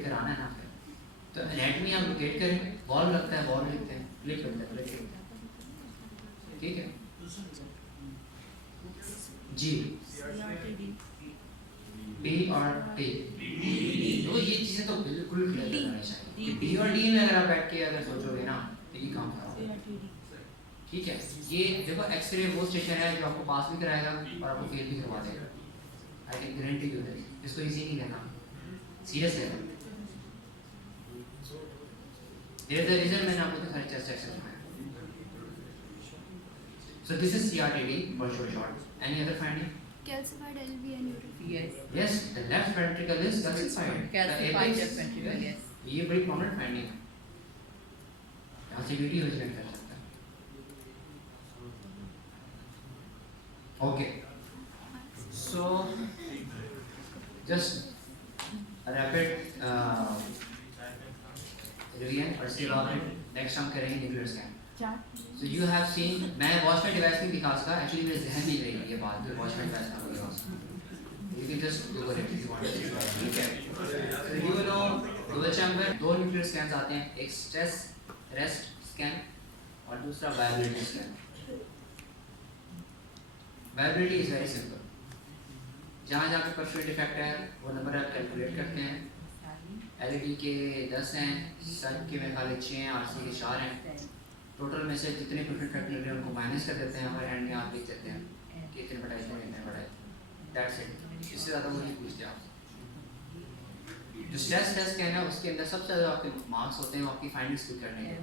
लेकर आना है ना फिर। तो एनाटमी आप लोकेट करें, बॉल लगता है, बॉल लिखते हैं, क्लिक करते हैं, क्लिक, ठीक है जी। BRT, तो ये चीज़ें तो बिल्कुल क्लियर करनी चाहिए कि B और D में अगर आप बैठ के अगर सोचोगे ना तो ये काम खराब होगा, ठीक है। ये देखो एक्सरे वो स्टेशन है जो आपको पास भी कराएगा और आपको फेल भी करवा देगा, I can guarantee you that. इसको इजी नहीं लेना, सीरियस लेना। There is a reason मैंने आपको तो सारे टेस्ट एक्सेस में। So this is CRTD, virtual short. Any other finding? Calcified LV and urethra. Yes. Yes, the left ventricle is calcified. Calcified left ventricle, yes. ये बड़ी prominent finding है, यहाँ से वीडियो विजन कर सकता है। Okay, so just a rapid revision और इसके बाद next हम करेंगे nuclear scan. So you have seen, मैं वॉचमैन डिवाइस नहीं दिखा सका, एक्चुअली मेरे जहन में रही ये बात जो वॉचमैन डिवाइस का होगा, you can just Google it if you want to, ठीक है। So you know dual chamber, दो न्यूक्लियर स्कैन्स आते हैं, एक स्ट्रेस रेस्ट स्कैन और दूसरा viability scan. Viability is very simple, जहाँ जहाँ पे परफेक्ट डिफेक्ट है वो नंबर आप कैलकुलेट करते हैं। एलईडी के 10 हैं, सन के मेरे ख्याल 6 हैं, आरसी के 4 हैं, टोटल में से जितने परफेक्ट डिफेक्ट मिल रहे हैं उनको माइनस कर देते हैं और एंड में आप लिख देते हैं कि इतने बड़ा इतने बड़ा, दैट्स इट। इससे ज़्यादा वो नहीं पूछते आप। जो स्ट्रेस टेस्ट स्कैन है उसके अंदर सबसे ज़्यादा आपके मार्क्स होते हैं, वो आपकी फाइंडिंग्स पिक करने के,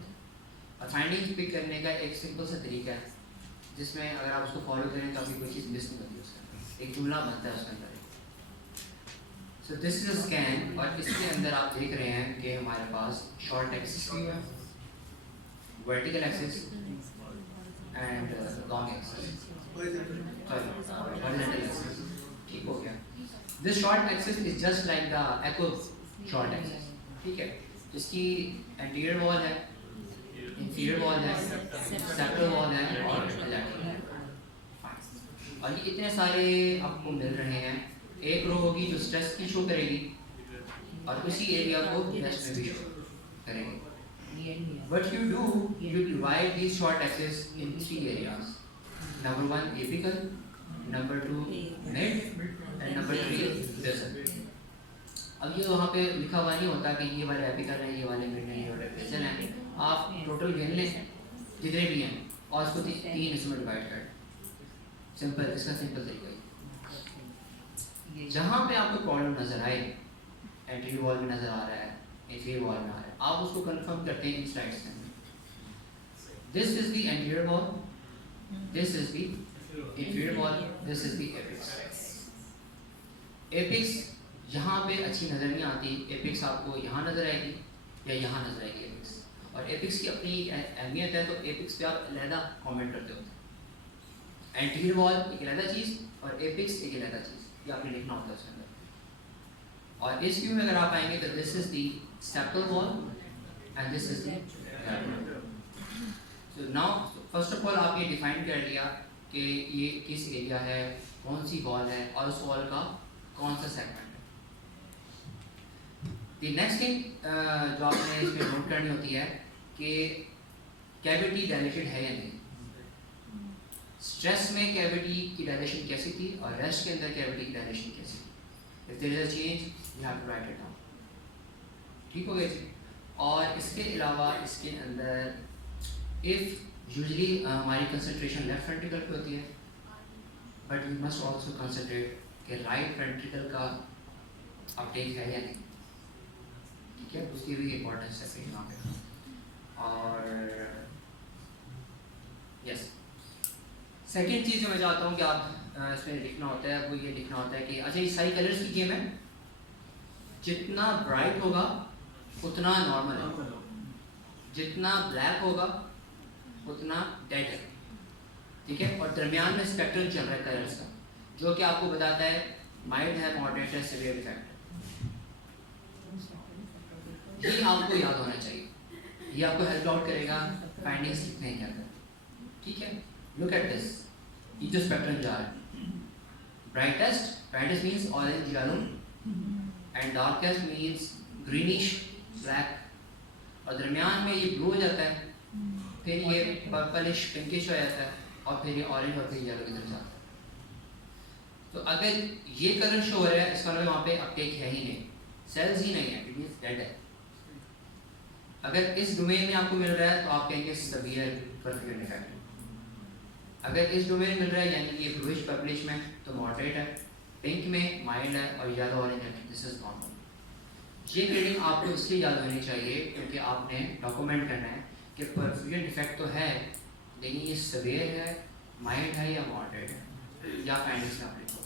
और फाइंडिंग्स पिक करने का एक सिंपल सा तरीका है जिसमें अगर आप उसको फॉलो करें तो आपकी कोई चीज़ मिस नहीं होती, उसके अंदर एक जुमला बनता है उसके अंदर। So this is a scan, और इसके अंदर आप देख रहे हैं कि हमारे पास शॉर्ट एक्सिस भी है, vertical axis and long axis, sorry horizontal axis, ठीक हो गया। This short axis is just like the echo short axis, ठीक है। इसकी एंटीरियर वॉल है, इंफीरियर वॉल है, सेंट्रल वॉल है और लैटरल है, और ये इतने सारे आपको मिल रहे हैं। एक रो होगी जो स्ट्रेस की शो करेगी और उसी एरिया को रेस्ट में भी शो करेगी। What you do, you divide these short axes in 3 areas. Number 1 apical, number 2 mid, and number 3 basal. अब ये वहाँ पे लिखा हुआ नहीं होता कि ये वाले एपिकल हैं, ये वाले मिड हैं, ये वाले बेसल हैं। आप टोटल गिन लें जितने भी हैं और उसको 3 हिस्सों में डिवाइड कर, सिंपल, इसका सिंपल तरीका है। जहाँ पे आपको प्रॉब्लम नजर आए, एंटीरियर वॉल में नजर आ रहा है, इंफीरियर वॉल में आ रहा है, आप उसको कंफर्म करते हैं इन स्लाइड्स के अंदर। This is the anterior wall, this is the inferior wall, this is the apex. Apex यहाँ पे अच्छी नज़र नहीं आती, एपिक्स आपको यहाँ नज़र आएगी या यहाँ नज़र आएगी एपिक्स, और एपिक्स की अपनी अहमियत है, तो एपिक्स पे आप अलहदा कमेंट करते हो। एंटीरियर वॉल एक अलहदा चीज़ और एपिक्स एक अलहदा चीज़, ये आपने लिखना होता है उसके अंदर। और इस व्यू में अगर आप आएंगे तो this is the septal wall and this is the, so now first of all आप ये डिफाइन कर लिया कि ये किस एरिया है, कौन सी वॉल है और उस वॉल का कौन सा सेगमेंट है। द नेक्स्ट थिंग जो आपने इसमें नोट करनी होती है कि कैविटी डायलेटेड है या नहीं। स्ट्रेस में कैविटी की डायलेशन कैसी थी और रेस्ट के अंदर कैविटी की डायलेशन कैसी थी। If there is a change you have to write it down, ठीक हो गया जी। और इसके अलावा इसके अंदर इफ यूजुअली हमारी कंसंट्रेशन लेफ्ट वेंट्रिकल पे होती है, but we must also concentrate कि राइट वेंट्रिकल का अपटेक है या नहीं, ठीक है, उसकी भी इम्पोर्टेंस है यहाँ पे। और यस, सेकेंड चीज़ जो मैं चाहता हूँ कि आप इसमें लिखना होता है वो ये लिखना होता है कि अच्छा ये सारी कलर्स की गेम है, जितना ब्राइट होगा उतना नॉर्मल है, जितना ब्लैक होगा उतना डेड है, ठीक है। और दरमियान में स्पेक्ट्रम चल रहा है कलर्स का, जो कि आपको बताता है माइल्ड है, मॉडरेट है, सीवियर इफेक्ट। ये आपको याद होना चाहिए, ये आपको हेल्प आउट करेगा फाइंडिंग्स लिखने के अंदर, ठीक है। लुक एट दिस, ये जो स्पेक्ट्रम जा रहा है, brightest means orange yellow and darkest means greenish black, और दरमियान में ये ब्लू हो जाता है, फिर ये पर्पलिश पिंकिश हो जाता है, और फिर ये ऑरेंज और फिर येलो की तरफ जाता है। तो अगर ये कलर शो हो रहा है, इसका मतलब वहाँ पे अपटेक है ही नहीं, सेल्स ही नहीं है, इट मींस डेड है। अगर इस डोमेन में आपको मिल रहा है तो आप कहेंगे सेवियर परफ्यूजन डिफेक्ट। अगर इस डोमेन में मिल रहा है यानी कि ये ब्लूइश पर्पलिश में तो मॉडरेट है, पिंक में माइल्ड है, और येलो ऑरेंज है, दिस इज नॉर्मल। ये ग्रेडिंग आपको इसलिए याद होनी चाहिए क्योंकि आपने डॉक्यूमेंट करना है कि परफ्यूजन डिफेक्ट तो है लेकिन ये सेवियर है, माइल्ड है या मॉडरेट है, या फाइंडिंग्स में आप लिखो।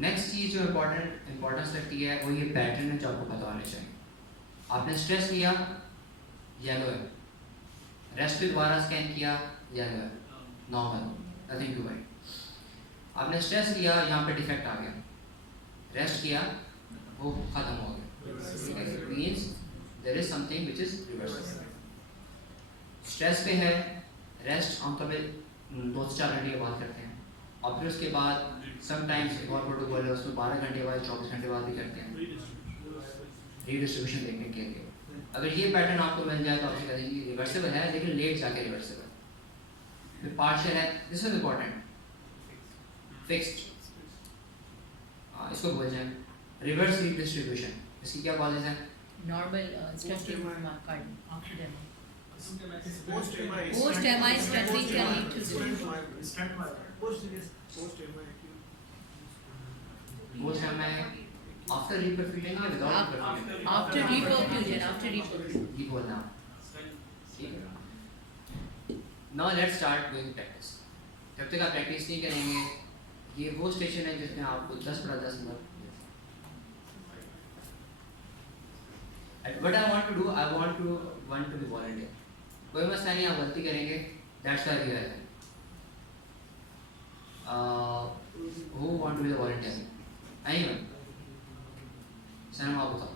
नेक्स्ट चीज़ जो इम्पोर्टेंस रखती है वो ये पैटर्न है जो आपको पता होना चाहिए। आपने स्ट्रेस लिया, येलो है, रेस्ट पे दोबारा स्कैन किया, येलो है, नॉर्मल, नथिंग टू वरी। आपने स्ट्रेस लिया, यहाँ पे डिफेक्ट आ गया, रेस्ट किया, वो खत्म हो गया, it means there is something which is reversible. Stress पे है, रेस्ट आमतौर पे 2 से 4 घंटे के बाद करते हैं, और फिर उसके बाद समटाइम्स एक और प्रोटोकॉल है उसमें 12 घंटे बाद 24 घंटे बाद भी करते हैं रीडिस्ट्रीब्यूशन देखने के लिए। अगर ये पैटर्न आपको मिल जाए तो आप कह देंगे रिवर्सिबल है लेकिन लेट जाके रिवर्सिबल, फिर पार्शियल है, दिस इज इम्पोर्टेंट, फिक्स्ड, इसको बोल जाए रिवर्स रीडिस्ट्रीब्यूशन। इसकी क्या कॉजेज है? Normal stretching myocardium. Post MI stretching can lead to most time after reperfusion या विदाउट रिपरफ्यूजन? after reperfusion. ये बोलना ठीक है। Now let's start doing practice. जब तक आप प्रैक्टिस नहीं करेंगे, ये वो स्टेशन है जिसमें आपको 10/10 minute. What I want to do, I want to be volunteer. कोई मसला नहीं, आप गलती करेंगे, that's why we are here. Who want to be the volunteer? Anyone? सनम आप बताओ।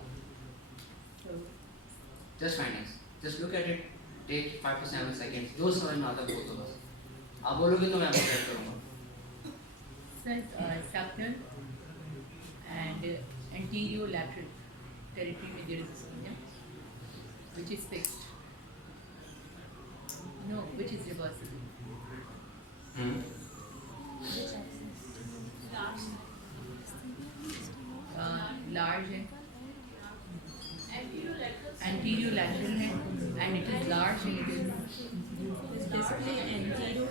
Just findings. Just look at it. Take 5 to 7 seconds. जो समझ में आता है वो तो बस। आप बोलोगे तो मैं मोटिवेट करूँगा। Septal and anterolateral territory में there is a spleen, which is fixed. No, which is reversible. Large है, anterolateral है, and it is large and it is Display anterior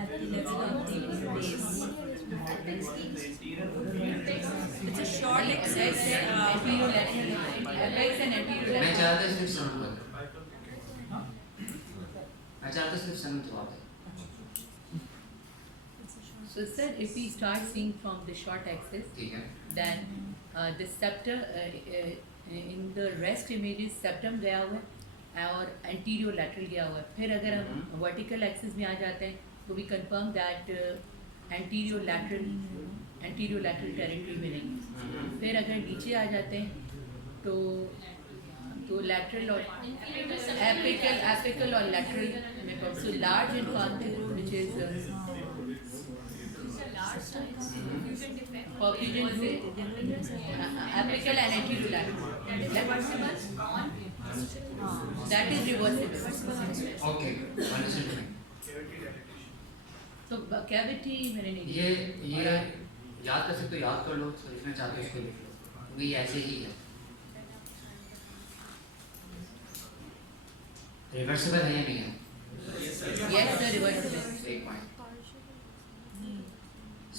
at the level of the base. It's a short axis. anterolateral, apex and मैं anterolateral. चाहता सिर्फ सनम बोले। मैं चाहता सिर्फ सनम जवाब दे। So sir, if we start seeing from the short axis, ठीक है। then the septum in the rest images septum गया हुआ है और anterior lateral गया हुआ है। फिर अगर हम vertical axis में आ जाते हैं तो we confirm that anterior lateral territory में नहीं। फिर अगर नीचे आ जाते हैं तो lateral और apical और lateral में so large in contour which is perfusion apical and anterolateral. That is reversible. Okay, understood. तो cavity मैंने नहीं ये याद कर सकते हो, याद कर लो, लिखना चाहते हो इसको लिख लो, क्योंकि ये ऐसे ही है। रिवर्सिबल है या नहीं है? Yes sir, reversible. एक पॉइंट।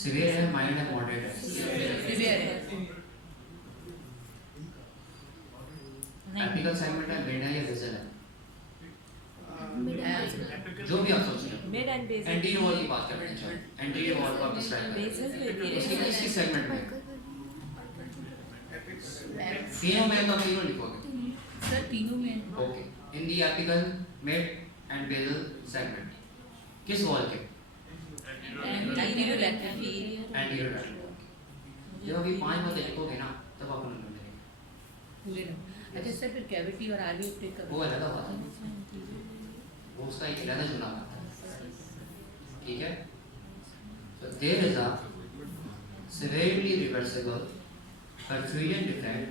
सिवियर है, माइल्ड है, मॉडरेट है? Severe है. एपिकल सेगमेंट है, मिड है या बेसल है? जो भी आप सोच रहे हो। Mid and basal. Anterior wall की बात कर रहे हैं, एंटीरियर वॉल को आप डिस्क्राइब करें। इसकी सेगमेंट में तीनों में तो तीनों लिखोगे। सर तीनों में okay, in the apical, mid and basal segment किस वॉल के? anterolateral. Anterior wall. जब अभी 5 बातें लिखोगे ना तब आपको नंबर मिलेगा। पूरे ना। अच्छा सर फिर कैविटी और आरवी अपटेक का वो अलग बात है, वो उसका एक अलग चुनाव आता है, ठीक है? तो there is a severely reversible perfusion defect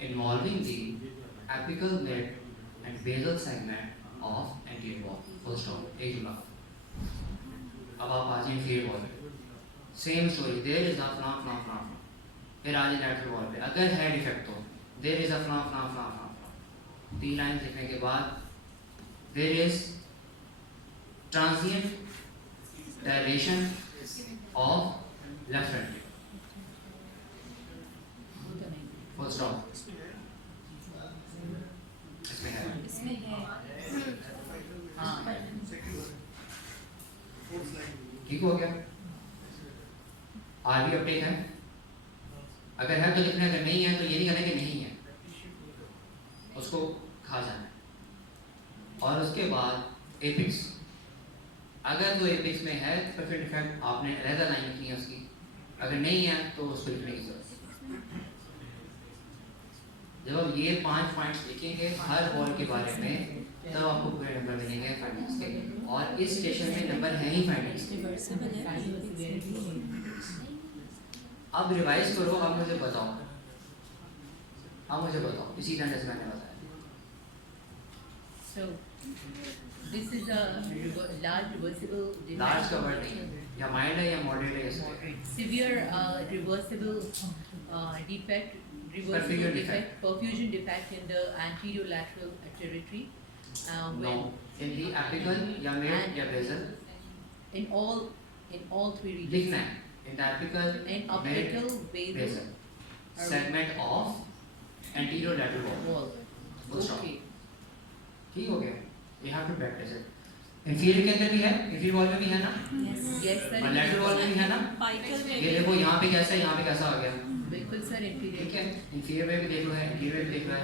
involving the apical mid and basal segment of anterior wall. Full stop. एक जुमला. अब आप आ जाए inferior wall पे. Same story. There is a flan. फिर आ जाए lateral wall पे. अगर है defect तो there is a flan. 3 line लिखने के बाद there is transient dilation of left ventricle. Full stop. इसमें है. इसमें है हाँ ठीक हो गया. आरबी अपडेट है. अगर है तो लिखना, अगर नहीं है तो ये नहीं कहना कि नहीं है, उसको खा जाना है. और उसके बाद एपिक्स. अगर तो एपिक्स में है परफेक्ट डिफेक्ट, आपने अलग लाइन लिखनी है उसकी. अगर नहीं है तो उसको लिखने की जरूरत है. जब आप ये 5 पॉइंट्स लिखेंगे हर बॉल के बारे में, तब आपको पूरे नंबर मिलेंगे फाइनेंस के. और इस स्टेशन में नंबर है ही फाइनेंस. रिवर्सिबल है. अब रिवाइज करो. अब मुझे बताओ, इसी तरह से मैंने बताया. So this is a large reversible defect. Large का वर्ड नहीं है, या माइल्ड है या मॉडरेट है. इसमें Severe reversible defect, Perfusion defect. perfusion defect in the anterior lateral territory. No, in the apical या मिड या basal. In all three regions. लिखना है in the apical, In apical, basal, basal segment of anterior lateral wall. wall. Okay. ठीक हो गया. You have to practice it. Inferior के अंदर भी है, इंफीरियर वॉल में भी है ना, Yes sir. और लैटरल वॉल में भी है ना. पाइकल में ये देखो यहाँ पे कैसा है, यहाँ पे कैसा आ गया. बिल्कुल सर inferior. ठीक है. इंफीरियर में भी देख लो है, इंफीरियर में भी देख लो है.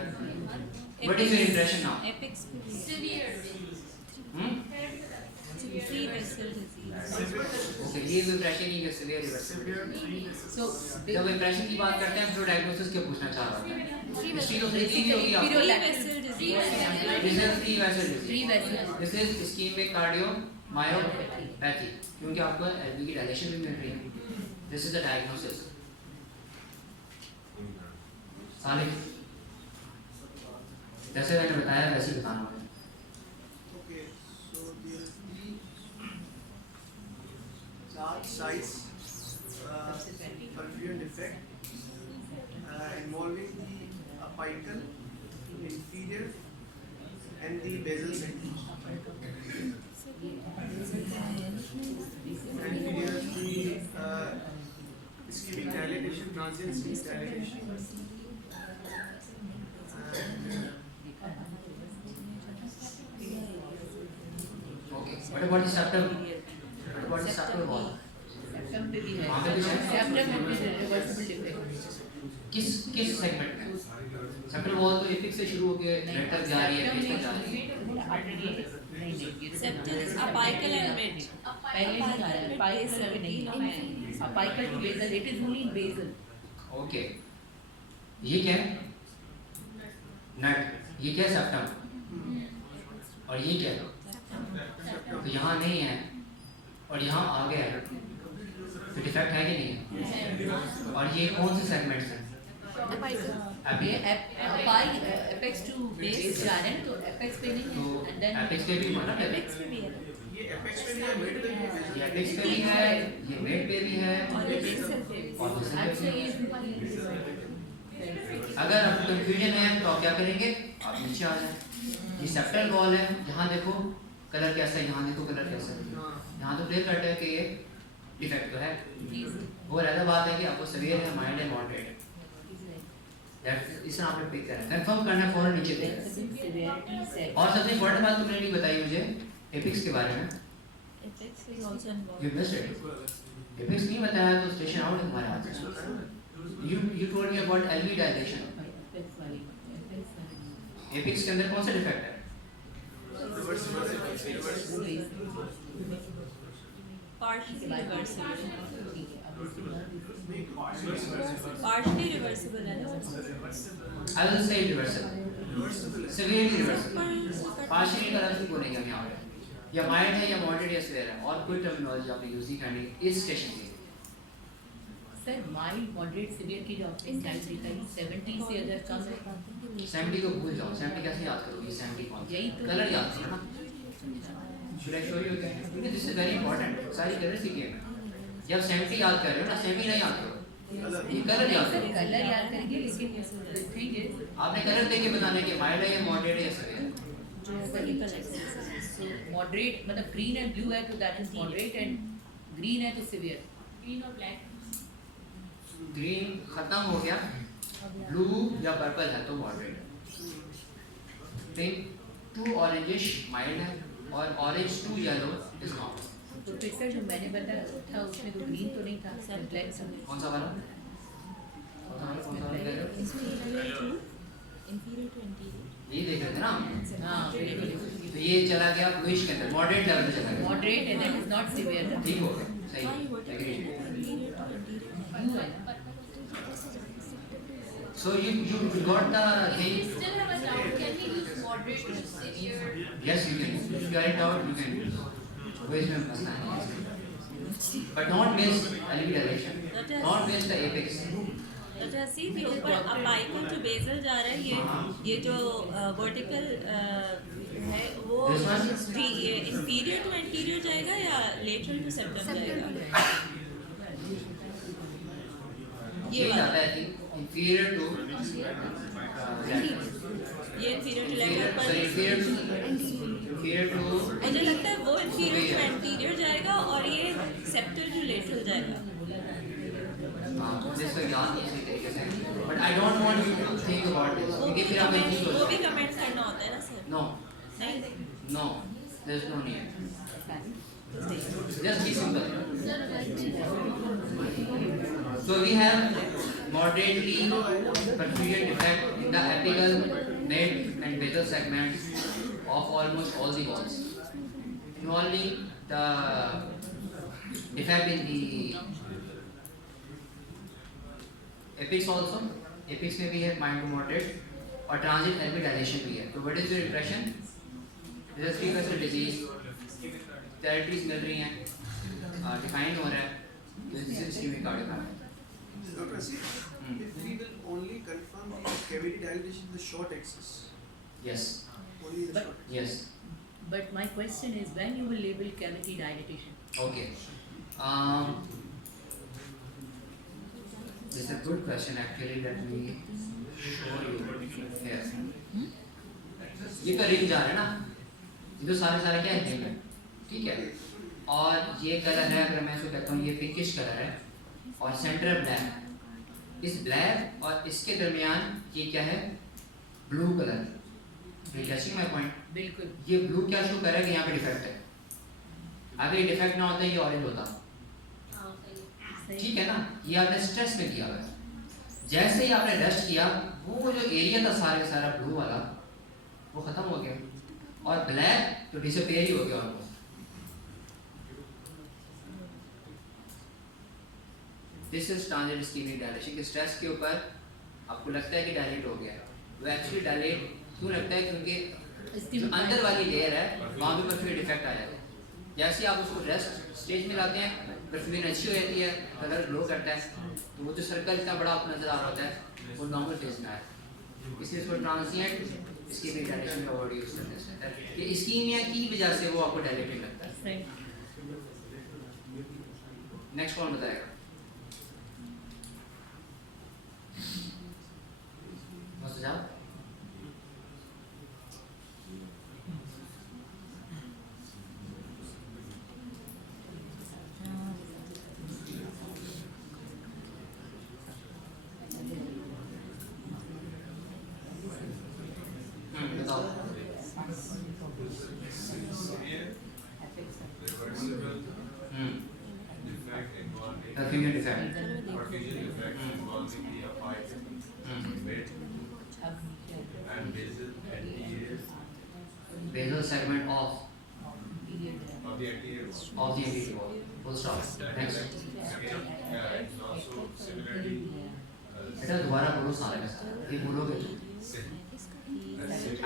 What is your impression now? Apex hmm. Three vessel disease. Okay, ये इंप्रेशन ही है सिवियर रिवर्सिबल. So जब इंप्रेशन की बात करते हैं तो डायग्नोसिस क्या पूछना चाह रहा है. हिस्ट्री तो this देखी is होगी inferior आपको. lateral. This is three vessel Three disease. vessels. This is ischaemic cardiomyopathy, क्योंकि आपको एलवी की डायलेशन भी मिल रही है. This is the diagnosis. Salik, जैसे मैंने बताया वैसे ही बताना होगा. Okay, so there are 3 large size perfusion defect involving the apical, inferior, and the basal segment. Inferior the ischemic dilatation, transient ischemic dilatation. Okay, what about the septum? What about the septal wall? Septum पे भी है. वहाँ पे भी है? Septum में भी reversible defect. किस सेगमेंट में? सेप्टल वॉल तो एपिक्स से शुरू होके रेड तक जा रही है, बेस तक जा रही है. सेप्टस अपाइकल एंड मिड. पहले नहीं आ रहा है. Apical में नहीं. Apical to basal. It is only in basal. Okay, ये क्या है? नट. ये क्या है? सेप्टम. और ये क्या है? तो यहाँ नहीं है और यहाँ आ गया है, तो डिफेक्ट है कि नहीं है? और ये कौन से सेगमेंट्स हैं? ये apex to base जा रहे हैं तो apex पे नहीं तो है. And then एपिक्स पे भी मतलब है. एपिक्स में भी है. ये apex पे भी है, mid पे भी है. ये एपिक्स पे भी है, ये मिड पे भी है, और ये बेसल पे भी. और बेसल पे अच्छा भी ये है. अगर आपको कंफ्यूजन है तो आप क्या करेंगे? आप नीचे आ जाएं. ये सेप्टल वॉल है, यहाँ देखो कलर कैसा है, यहाँ देखो कलर कैसा है. हाँ. यहाँ तो क्लियर कट है कि ये डिफेक्ट तो है. वो अलग बात है कि आपको सीवियर है, माइल्ड है, मॉडरेट है. इस तरह आपने पिक करना है, कंफर्म करना है, फौरन नीचे देना है. और सबसे इम्पोर्टेंट बात तुमने नहीं बताई मुझे एपिक्स के बारे में. Apex is also involve. You missed it. Apex नहीं बताया तो स्टेशन आउट है तुम्हारे हाथ से. You told me about LV dilation. Apex के अंदर कौन सा डिफेक्ट है? Partially reversible. Partially reversible है ना. I will say reversible. Severely reversible. Partially का लफ्ज़ बोलेंगे हम यहाँ पे. या माइल्ड है या मॉडरेट या सीवियर है, और कोई टर्मिनोलॉजी आपने यूज नहीं करनी इस स्टेशन के लिए. सर माइल्ड मॉडरेट सीवियर की जो आपने स्टैंड बताई 70 से अगर कम है 70 को भूल जाओ, 70 कैसे याद करोगे? 70 कौन? यही तो कलर याद करो ना। Should I show you again? Because this is very important. सारी कलर सीखे हैं। जब 70 याद कर रहे हो ना, 70 नहीं याद करो, ये कलर याद सर करो। कलर याद करेंगे लेकिन the thing is आपने कलर देख के बताना कि माइल्ड है या मॉडरेट है या severe है। जो वर्टिकल एक्सिस so moderate मतलब green and blue है तो that is moderate and green है तो severe green और black ग्रीन खत्म हो गया, ब्लू या पर्पल है तो मॉडरेट है। पिंक टू ऑरेंजिश माइल्ड है और orange to yellow is normal. तो फिर सर जो मैंने बताया था उसमें तो ग्रीन तो नहीं था ब्लैक था कौन सा वाला? कौन सा वाला कह रहे हो? इंफीरियर टू इंटीरियर ये देख रहे थे ना हम? हाँ बिल्कुल तो ये चला गया ब्लूइश के अंदर, मॉडरेट लेवल पे चला गया। moderate and that is not severe ठीक हो गया, सही है, agree। blue है ना So you got the thing. Still have a doubt. Can we use moderate to severe? Yes, you can. If you are in doubt, you can use. वो इसमें मसला नहीं है। But not miss LV direction. Not miss the apex. तो जैसे ही ऊपर apical to basal जा रहा है, ये जो वर्टिकल है वो This one? Inferior to anterior जाएगा या लेटरल टू सेप्टम जाएगा? ये वाला। जाता है कि inferior to ये इंफीरियर टू लेटरल पर inferior to मुझे लगता है वो इंफीरियर टू एंटीरियर जाएगा और ये सेप्टल टू लेटरल जाएगा। this is याद नहीं सही तरीके से। But I don't want you to think about this. क्योंकि फिर आप confused हो वो भी जाओगे। कमेंट करना होता है ना सर? No, नहीं no, there's no need. Just be simple. So we have moderately perfusion defect in the apical, mid and basal segments of almost all the walls, involving the defect in the apex also. Apex में भी है mild to moderate और transit LV dilation भी है। तो what is your impression? This is three vessel disease. Territories मिल रही हैं, define हो रहा है। This is ischemic cardiomyopathy. Dr. Asif, if we will only confirm the cavity dilatation in the short axis, Yes, only the But- short axis. yes. but my question is when you will label cavity dilatation Okay. This is a good question actually. Let me show you here. ये तो ring जा रहा है ना, ये तो सारे क्या है रिंग है, ठीक है। और ये कलर है, अगर मैं इसको कहता हूँ ये पिंकिश कलर है और सेंटर ब्लैक। इस ब्लैक और इसके दरमियान ये क्या है? Blue colour. ये कैचिंग माय पॉइंट? बिल्कुल ये ब्लू क्या शो कर रहा है कि यहाँ पे डिफेक्ट है। अगर ये डिफेक्ट ना होता ये ऑरेंज होता, ठीक है ना। ये आपने स्ट्रेस में किया हुआ है। जैसे ही आपने रेस्ट किया, वो जो एरिया था सारे सारा ब्लू वाला वो खत्म हो गया और ब्लैक तो डिसअपीयर ही हो गया almost. This is transit ischemic dilation के स्ट्रेस के ऊपर आपको लगता है कि डायलेट हो गया है। वो एक्चुअली डायलेट क्यों लगता है? क्योंकि जो अंदर वाली लेयर है वहाँ पे परफ्यूम डिफेक्ट आ जाता है। जैसे ही आप उसको रेस्ट स्टेज में लाते हैं, परफ्यूम अच्छी हो जाती है, कलर ग्लो करता है, तो वो जो सर्कल इतना बड़ा आपको नजर आ रहा होता है वो नॉर्मल फेज में आया। इसलिए इसको ट्रांसिएंट इस्केमिक डायलेशन का वर्ड यूज करते हैं। ये इस्कीमिया की वजह से वो आपको डायलेटिंग लगता है। नेक्स्ट कौन बताएगा? सुझाव? बताओ। Defect involving perfume defect. perfusion defect involving the apical, mid and basal anterior Basal segment of of the anterior wall. the anterior wall. Full stop. Next. It's also similarly बेटा दोबारा बोलो सारे का सारा। ये बोलोगे तो।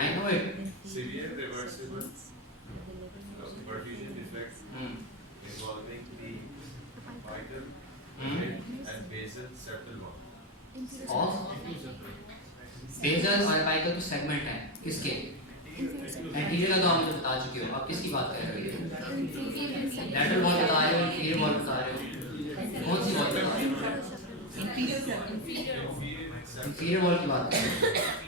I know it. severe reversible perfusion defect involving the apical, mid and basal septal wall. Of basal और अपाइकल तो सेगमेंट है किसके? एंटीरियर का तो आप मुझे बता चुके हो, आप किसकी बात कर रहे हो? लैटरल वॉल बता रहे हो, इंफीरियर वॉल बता रहे हो, कौन सी वॉल बता रहे हो? इंफीरियर वॉल की बात कर रहे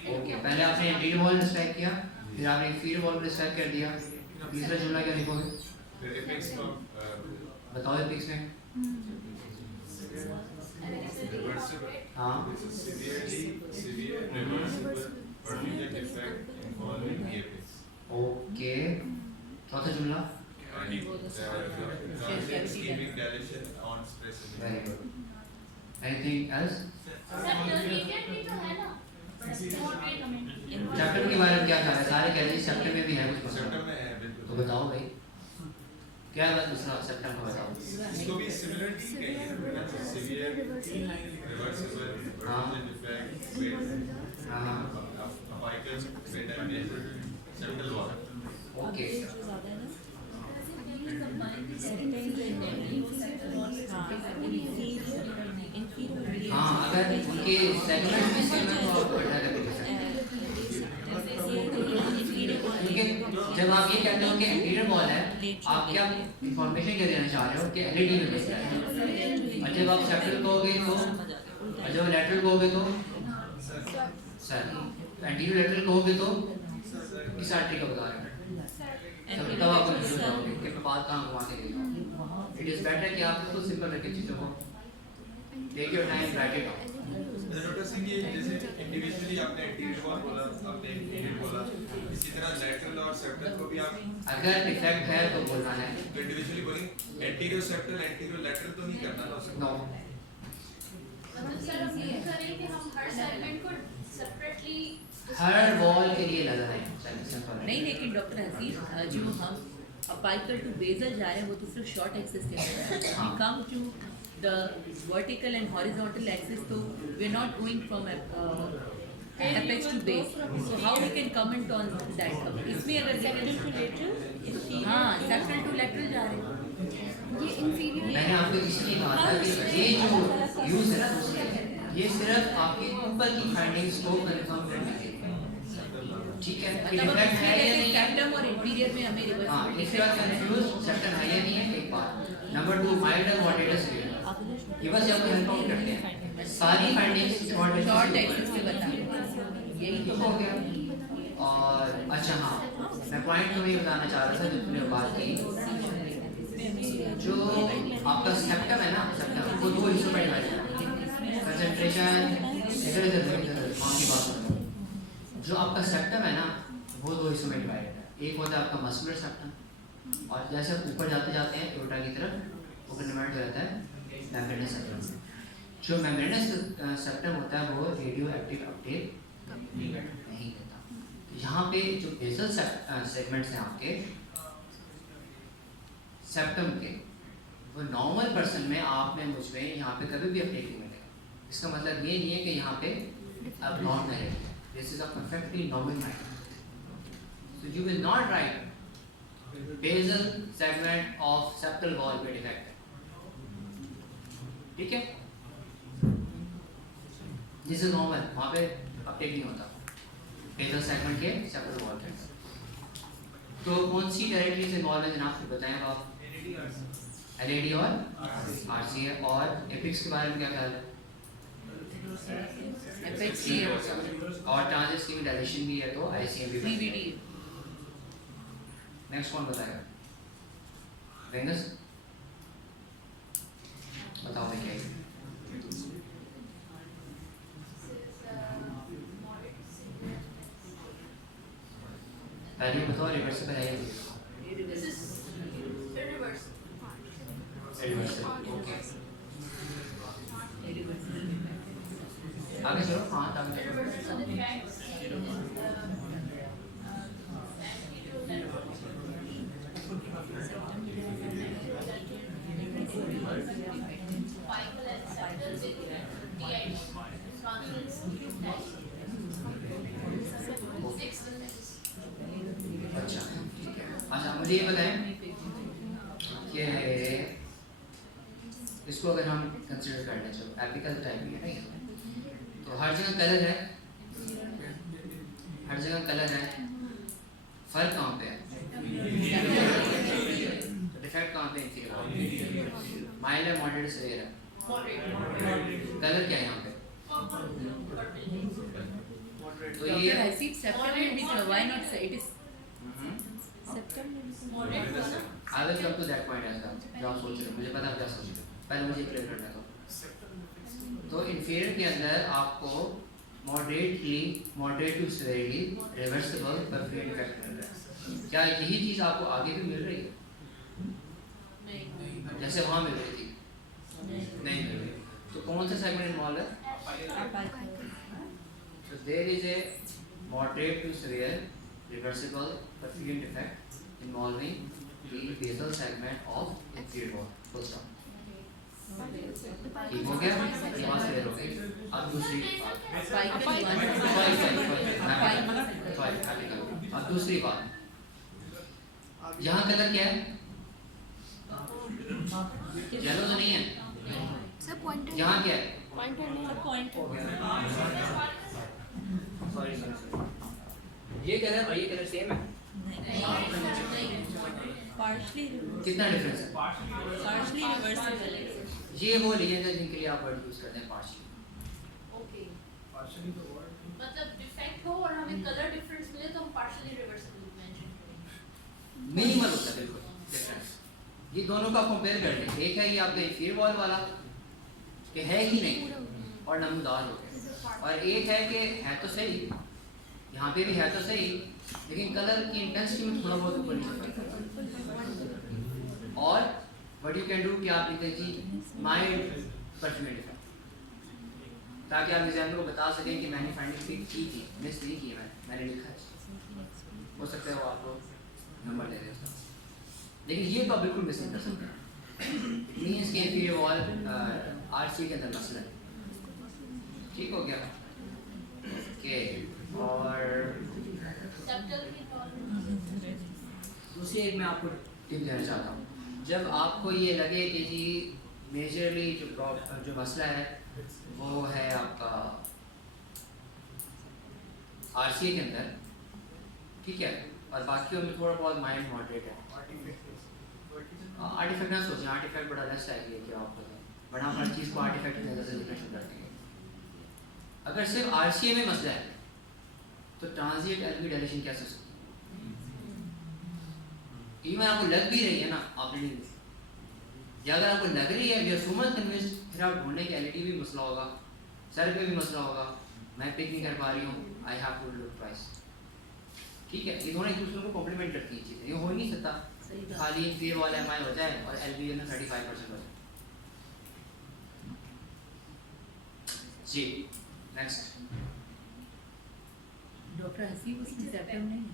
हो। ओके, पहले आपने एंटीरियर वॉल डिस्क्राइब किया, फिर आपने इंफीरियर वॉल डिस्क्राइब कर दिया, तीसरा जुमला क्या लिखोगे? The apex of बताओ एपिक्स में। reversible, हाँ, severe reversible permanent defect involving the apex. Okay, चौथा जुमला। Transient ischemic dilation on stress very element. Good. Anything else? Certificate भी तो है ना? Moderate comment. चैप्टर के बारे में क्या ख्याल है? सारे कह रहे हैं चैप्टर में भी है कुछ मसला। Septum में है तो बिल्कुल। बताओ भाई, क्या बात दूसरा चैप्टर में बताओ। इसको भी similar ठीक है ये severe reversible permanent defect with हाँ हाँ, apical with and basal septal wall. Okay, हाँ अगर उनके सेगमेंट में सेगमेंट को आप उल्टा करके लिख सकते हैं, क्योंकि जब आप ये कहते हो कि एंटीरियर वॉल है, आप क्या इंफॉर्मेशन क्या देना चाह रहे हो कि एलईडी में बेस है, और जब आप सेप्टल कहोगे तो, और जब लैटरल कहोगे तो सर, एंटीरियर लैटरल कहोगे तो किस आर्टरी का बता रहे हो, तब आप कंफ्यूज हो जाओगे कि मैं बात कहाँ घुमा के गई हूँ। इट इज़ बेटर कि आप तो सिंपल रखें चीज़ों को, take your time, write it down. Noticing ये जैसे इंडिविजुअली आपने एंटीरियर वॉल बोला, आपने इंफीरियर बोला, इसी तरह लैटरल और सेप्टल को भी आप अगर डिफेक्ट है तो बोलना है, तो इंडिविजुअली बोलेंगे एंटीरियर सेप्टल एंटीरियर लैटरल तो नहीं करना ना उसको। नो, मतलब सर हम ये करें कि हम हर सेगमेंट को सेपरेटली हर वॉल के लिए अलग है, चलिए सिंपल है। नहीं, लेकिन डॉक्टर हसीब जो हम अपाइकल टू बेसल जा रहे हैं वो तो सिर्फ शॉर्ट एक्सिस के हैं। We come to the vertical and horizontal axis, तो we are not going from apex to base, so how we can comment on that? इसमें अगर देखें हाँ सेप्टल टू लेटरल जा रहे हैं। ये इंफीरियर मैंने आपको इसलिए कहा था कि ये जो यूज है ना दूसरे, ये सिर्फ आपकी ऊपर की फाइंडिंग्स को कंफर्म करने के लिए, ठीक है? कि मतलब डिफेक्ट है या नहीं है। सेप्टम और इंटीरियर में हमें रिवर्स हाँ, इसके बाद कंफ्यूज सेप्टम है या नहीं है, एक बात। नंबर 2 माइल्ड और मॉडरेट सीवियर, ये बस आपको हेल्प आउट करते हैं, सारी फाइंडिंग्स शॉर्ट एक्सिस पे बता यही तो हो गया। और अच्छा हाँ, मैं पॉइंट तुम्हें ये बताना चाह रहा था जो तुमने बात की, जो आपका सेप्टम है ना, सेप्टम वो 2 हिस्सों में डिवाइड है, कंसंट्रेशन इधर की बात करो। जो आपका सेप्टम है ना वो 2 हिस्सों में डिवाइड है, एक होता है आपका मस्कुलर सेप्टम, और जैसे आप ऊपर जाते जाते हैं एओर्टा की तरफ वो कन्वर्ट हो जाता है मेम्ब्रेनस सेप्टम। जो मेम्ब्रेनस सेप्टम होता है वो रेडियो एक्टिव अपटेक नहीं देता। यहाँ पे जो बेसल सेगमेंट्स हैं आपके सेप्टम के, वो नॉर्मल पर्सन में, आप में, मुझ में यहाँ पे कभी भी अपडेट नहीं मिलेगा। इसका मतलब ये नहीं है कि यहाँ पे अब नॉर्मल है, this is a perfectly normal mind. So you will not write basal segment of septal wall पे डिफेक्ट है, ठीक है? दिस इज नॉर्मल, वहाँ पे अपडेट नहीं होता बेसल सेगमेंट के सेप्टल वॉल पे। तो कौन सी डायरेक्टली से इन्वॉल्व है जनाब, फिर बताएं आप। एलईडी और आरसीए, और एपिक्स के बारे में क्या ख्याल है? एपेक्स और ट्रांजिट की डायलेशन भी है तो आईसीएम भी। पीवीडी नेक्स्ट कौन बताएगा? वेंगस बताओ भाई क्या है? पहले बताओ रिवर्सिबल है या This is irreversible. Reversible? Okay, आगे चलो। हाँ, आगे चलो। Irreversible defects. Apical and septal DID, transverse, अच्छा, अच्छा मुझे ये बताएं कि इसको अगर हम कंसिडर कर लें, चलो एपिकल टाइप ही है ना ये। तो हर जगह कलर है, हर जगह कलर है, फर्क कहाँ पे है? डिफेक्ट कहाँ पे? इंफीरियर माइल्ड है, मॉडरेट, सीवियर है। कलर क्या है यहाँ पे? तो ये Doctor, I see septum में भी तो why not say it is I will come to that point as well. जो आप सोच रहे हो, मुझे पता है आप क्या सोच रहे हो, पहले मुझे क्लियर करना था। तो इंफीरियर के अंदर आपको moderate to severely reversible perfect effect मिल रहा है। क्या यही चीज़ आपको आगे भी मिल रही है? जैसे वहाँ मिल रही थी? नहीं मिल रही। तो कौन सा सेगमेंट इन्वॉल्व है? So there is a moderate to severe reversible perfusion defect involving the basal segment of inferior wall. Full stop. ठीक हो गया? ये बात clear हो गई। अब दूसरी बात। अब दूसरी बात। यहाँ कलर क्या है? येलो तो नहीं है? यहाँ क्या है? ये कलर और ये कलर सेम है? पार्शली कितना डिफरेंस है? पार्शली रिवर्सिबल है। ये वो लीजिएगा जिनके लिए आप वर्ड यूज करते हैं पार्शियल। ओके, मतलब डिफेक्ट हो और हमें कलर डिफरेंस मिले तो हम पार्शियली रिवर्सिबल मेंशन करेंगे। मिनिमल होता है बिल्कुल डिफरेंस। ये दोनों का कंपेयर कर लें। एक है ये आपका इंफीरियर वॉल वाला कि है ही नहीं और नमदार हो गया, और एक है कि है तो सही, यहाँ पे भी है तो सही, लेकिन कलर की इंटेंसिटी में थोड़ा बहुत ऊपर नीचे। और व्हाट यू कैन डू कि आप लिखते जी माइल्ड परफ्यूम इफेक्ट, ताकि आप एग्जामिनर को बता सकें कि मैंने फाइंडिंग की थी, मिस नहीं की है, मैंने लिखा है। हो सकता है वो आपको नंबर दे दे उसका, लेकिन ये तो आप बिल्कुल मिस नहीं कर सकते। मीन्स के इंफीरियर वॉल आरसी के अंदर मसला है। ठीक हो गया? ओके, और दूसरी एक मैं आपको टिप देना चाहता हूँ। जब आपको ये लगे कि जी मेजरली जो मसला है वो है आपका आरसीए के अंदर, ठीक है, और बाकी में थोड़ा बहुत माइल्ड मॉडरेट है। आर्टिफैक्ट ना सोचें, आर्टिफैक्ट बड़ा लेस है ये क्या आपको है, बड़ा हर चीज़ को आर्टिफैक्ट की नज़र से देखना शुरू करते हैं। अगर सिर्फ आरसीए में मसला है तो ट्रांजिएंट एल्बी डायलेशन कैसे हो सकती है? इवन आपको लग भी रही है ना, आप नहीं, या अगर आपको लग रही है यू सुमन कन्विंस, फिर आप ढूंढने के एलईडी भी मसला होगा, सर पे भी मसला होगा, मैं पिक नहीं कर पा रही हूँ, I have to look twice. ठीक है, ये दोनों एक दूसरे को कॉम्प्लीमेंट करती हैं चीज़ें, ये हो ही नहीं सकता खाली इंफीरियर वाला एमआई हो जाए और एलबी में 35% हो जाए। जी नेक्स्ट। डॉक्टर हसीब उसमें सेप्टम नहीं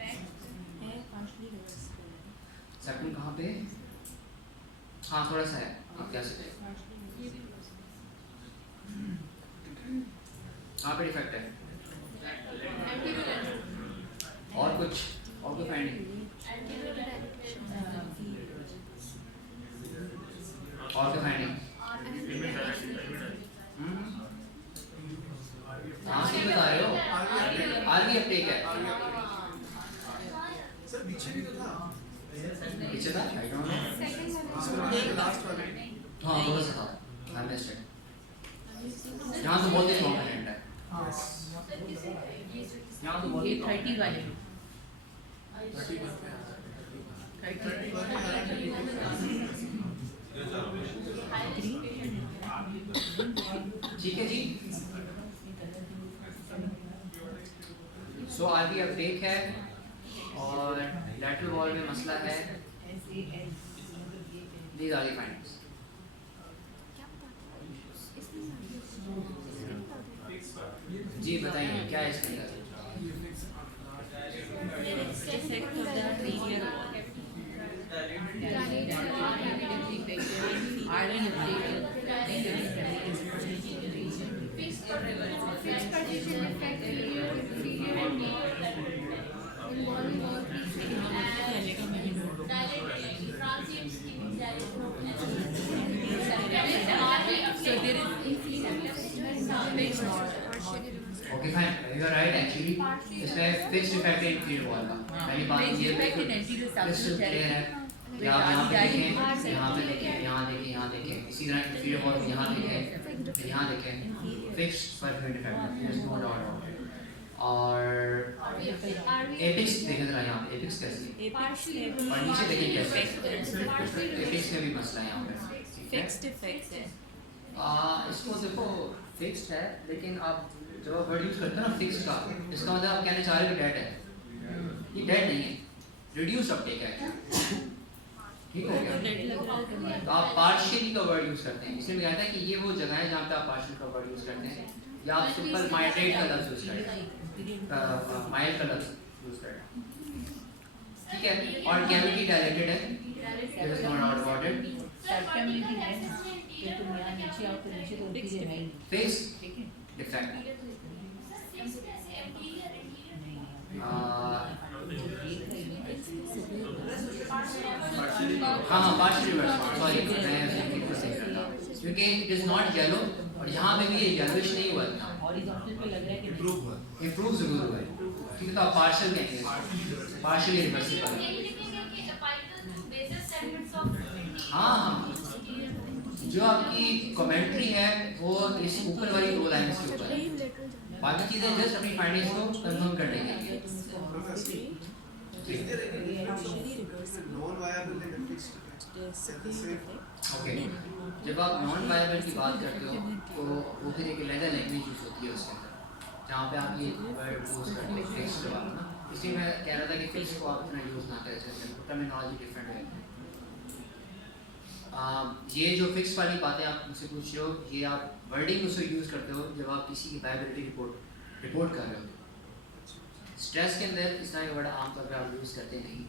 है, पार्शली रिवर्सिबल है। सेप्टम कहाँ पे? हाँ थोड़ा सा है, आप क्या सकते हैं? कहाँ पे डिफेक्ट है? और कुछ और कोई फाइंडिंग? और क्या फाइंडिंग? हाँ सही बता रहे हो, आरबी अपटेक है। सर पीछे भी तो था, पीछे था, आई डोंट नो। लास्ट वाला। हाँ थोड़ा सा था, आई मिस्ड इट। यहाँ तो बहुत ही कॉम्पोनेंट है, यहाँ तो बहुत ये ही 30 वाले 30 ठीक है जी। सो आरबी अपटेक है और लैटरल वॉल में मसला है। These are the findings. जी बताइए क्या है इसके अंदर? Effect of the inferior wall. iron Fixed partition effect, inferior and involving all three and transient skin dilation. So there is okay fine, you are right actually इसमें fixed effect है interior wall का। पहली बात ये है effect in anterior clear substance है कि आप यहाँ पे देखें, यहाँ पे देखें, यहाँ देखें, यहाँ देखें, इसी तरह इंटीरियर वॉल में यहाँ देखें, फिर यहाँ देखें, फिक्स्ड परफेक्ट इफेक्ट है, नो डाउट। और एपिक्स देखें जरा यहाँ पे, एपिक्स कैसी है और नीचे देखें कैसे है, एपिक्स में भी मसला है यहाँ पे, ठीक है? फिक्स्ड इफेक्ट है। इसको देखो फिक्स्ड है, लेकिन आप जब आप वर्ड यूज करते हो ना फिक्स्ड का, इसका मतलब आप कहना चाह रहे हो कि डेड है। ये डेड नहीं है, रिड्यूस अपटेक है, ठीक हो गया। तो आप पार्शियली का वर्ड यूज करते हैं, इसलिए कहता है कि ये वो जगह है जहाँ पे आप पार्शियल का वर्ड यूज करते हैं, या आप सिंपल माइल्ड का लफ्ज यूज करते हैं, माइल्ड का लफ्ज यूज करते हैं, ठीक है। और कैविटी डायलेटेड है, there is no doubt about it. Septum में भी है ना कि तुम यहाँ नीचे आओ तो नीचे तो इंटीरियर है ही नहीं, फिक्स्ड ठीक है। डिफेक्ट हाँ पार्शियल रिवर्स, सॉरी मैं बिल्कुल सही कर रहा हूँ, क्योंकि इट इज नॉट येलो और यहाँ पे भी ये येलोइश नहीं हुआ था, हॉरिजॉन्टल पे लग रहा है कि इम्प्रूव हुआ। इम्प्रूव जरूर हुआ है, ठीक है। तो आप पार्शियल कहेंगे, पार्शियल रिवर्सिबल है। हाँ, जो आपकी कमेंट्री है वो इस ऊपर वाली दो लाइन्स के ऊपर है, बाकी चीजें जस्ट अपनी फाइंडिंग्स को कंफर्म करने के लिए। Is there any difference of non-viable and fixed effects at the same? Okay, जब आप नॉन वायबल की बात करते हो तो वो फिर एक लेदर लैंग्वेज यूज होती है उसके अंदर, जहाँ पे आप ये वर्ड यूज करते हो फिक्स्ड वाला ना, इसलिए मैं कह रहा था कि फिक्स्ड को आप इतना यूज ना करें, टर्मिनोलॉजी डिफरेंट है। ये जो फिक्स वाली बातें आप मुझसे पूछ रहे हो, ये आप वर्डिंग उसको यूज़ करते हो जब आप किसी की वायबिलिटी रिपोर्ट कर रहे हो। स्ट्रेस के अंदर इस तरह का वर्ड आमतौर पर आप यूज़ करते नहीं,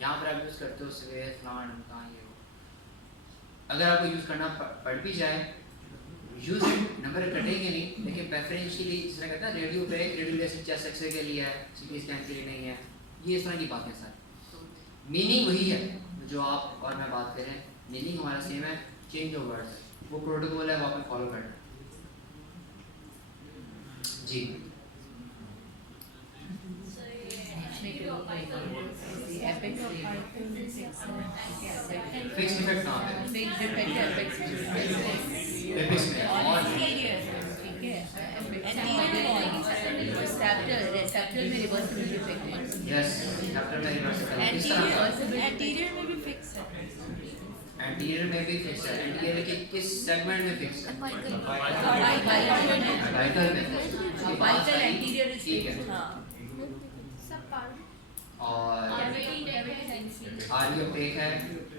यहाँ पर आप यूज़ करते हो सवेर फलान ढमका ये हो। अगर आपको यूज़ करना पड़ भी जाए, यूज़ इट, नंबर कटेंगे नहीं, लेकिन प्रेफरेंशियली इस तरह कहता है रेडियो पे रेडियो चेस्ट एक्सरे के लिए है, सीटी स्कैन के लिए नहीं है, ये इस तरह की बातें सर। मीनिंग वही है जो आप और मैं बात करें, मीनिंग हमारा सेम है, चेंज ऑफ वर्ड्स है, वो प्रोटोकॉल है वो आपने फॉलो करना जी। फिक्स इफेक्ट कहाँ पे? फिक्स्ड इफेक्ट है, फिक्स्ड एपिक्स में और ठीक है। सेप्टल में रिवर्सिबल इफेक्ट है। यस, चैप्टर में रिवर्सिबल है। किस तरह? एंटीरियर में भी फिक्स है। एंटीरियर में भी फिक्स है, एंटीरियर के किस सेगमेंट में फिक्स है? वाइटल में। उसके बाद वाइटल एंटीरियर इज ठीक है। हाँ, और आरबी अपटेक है,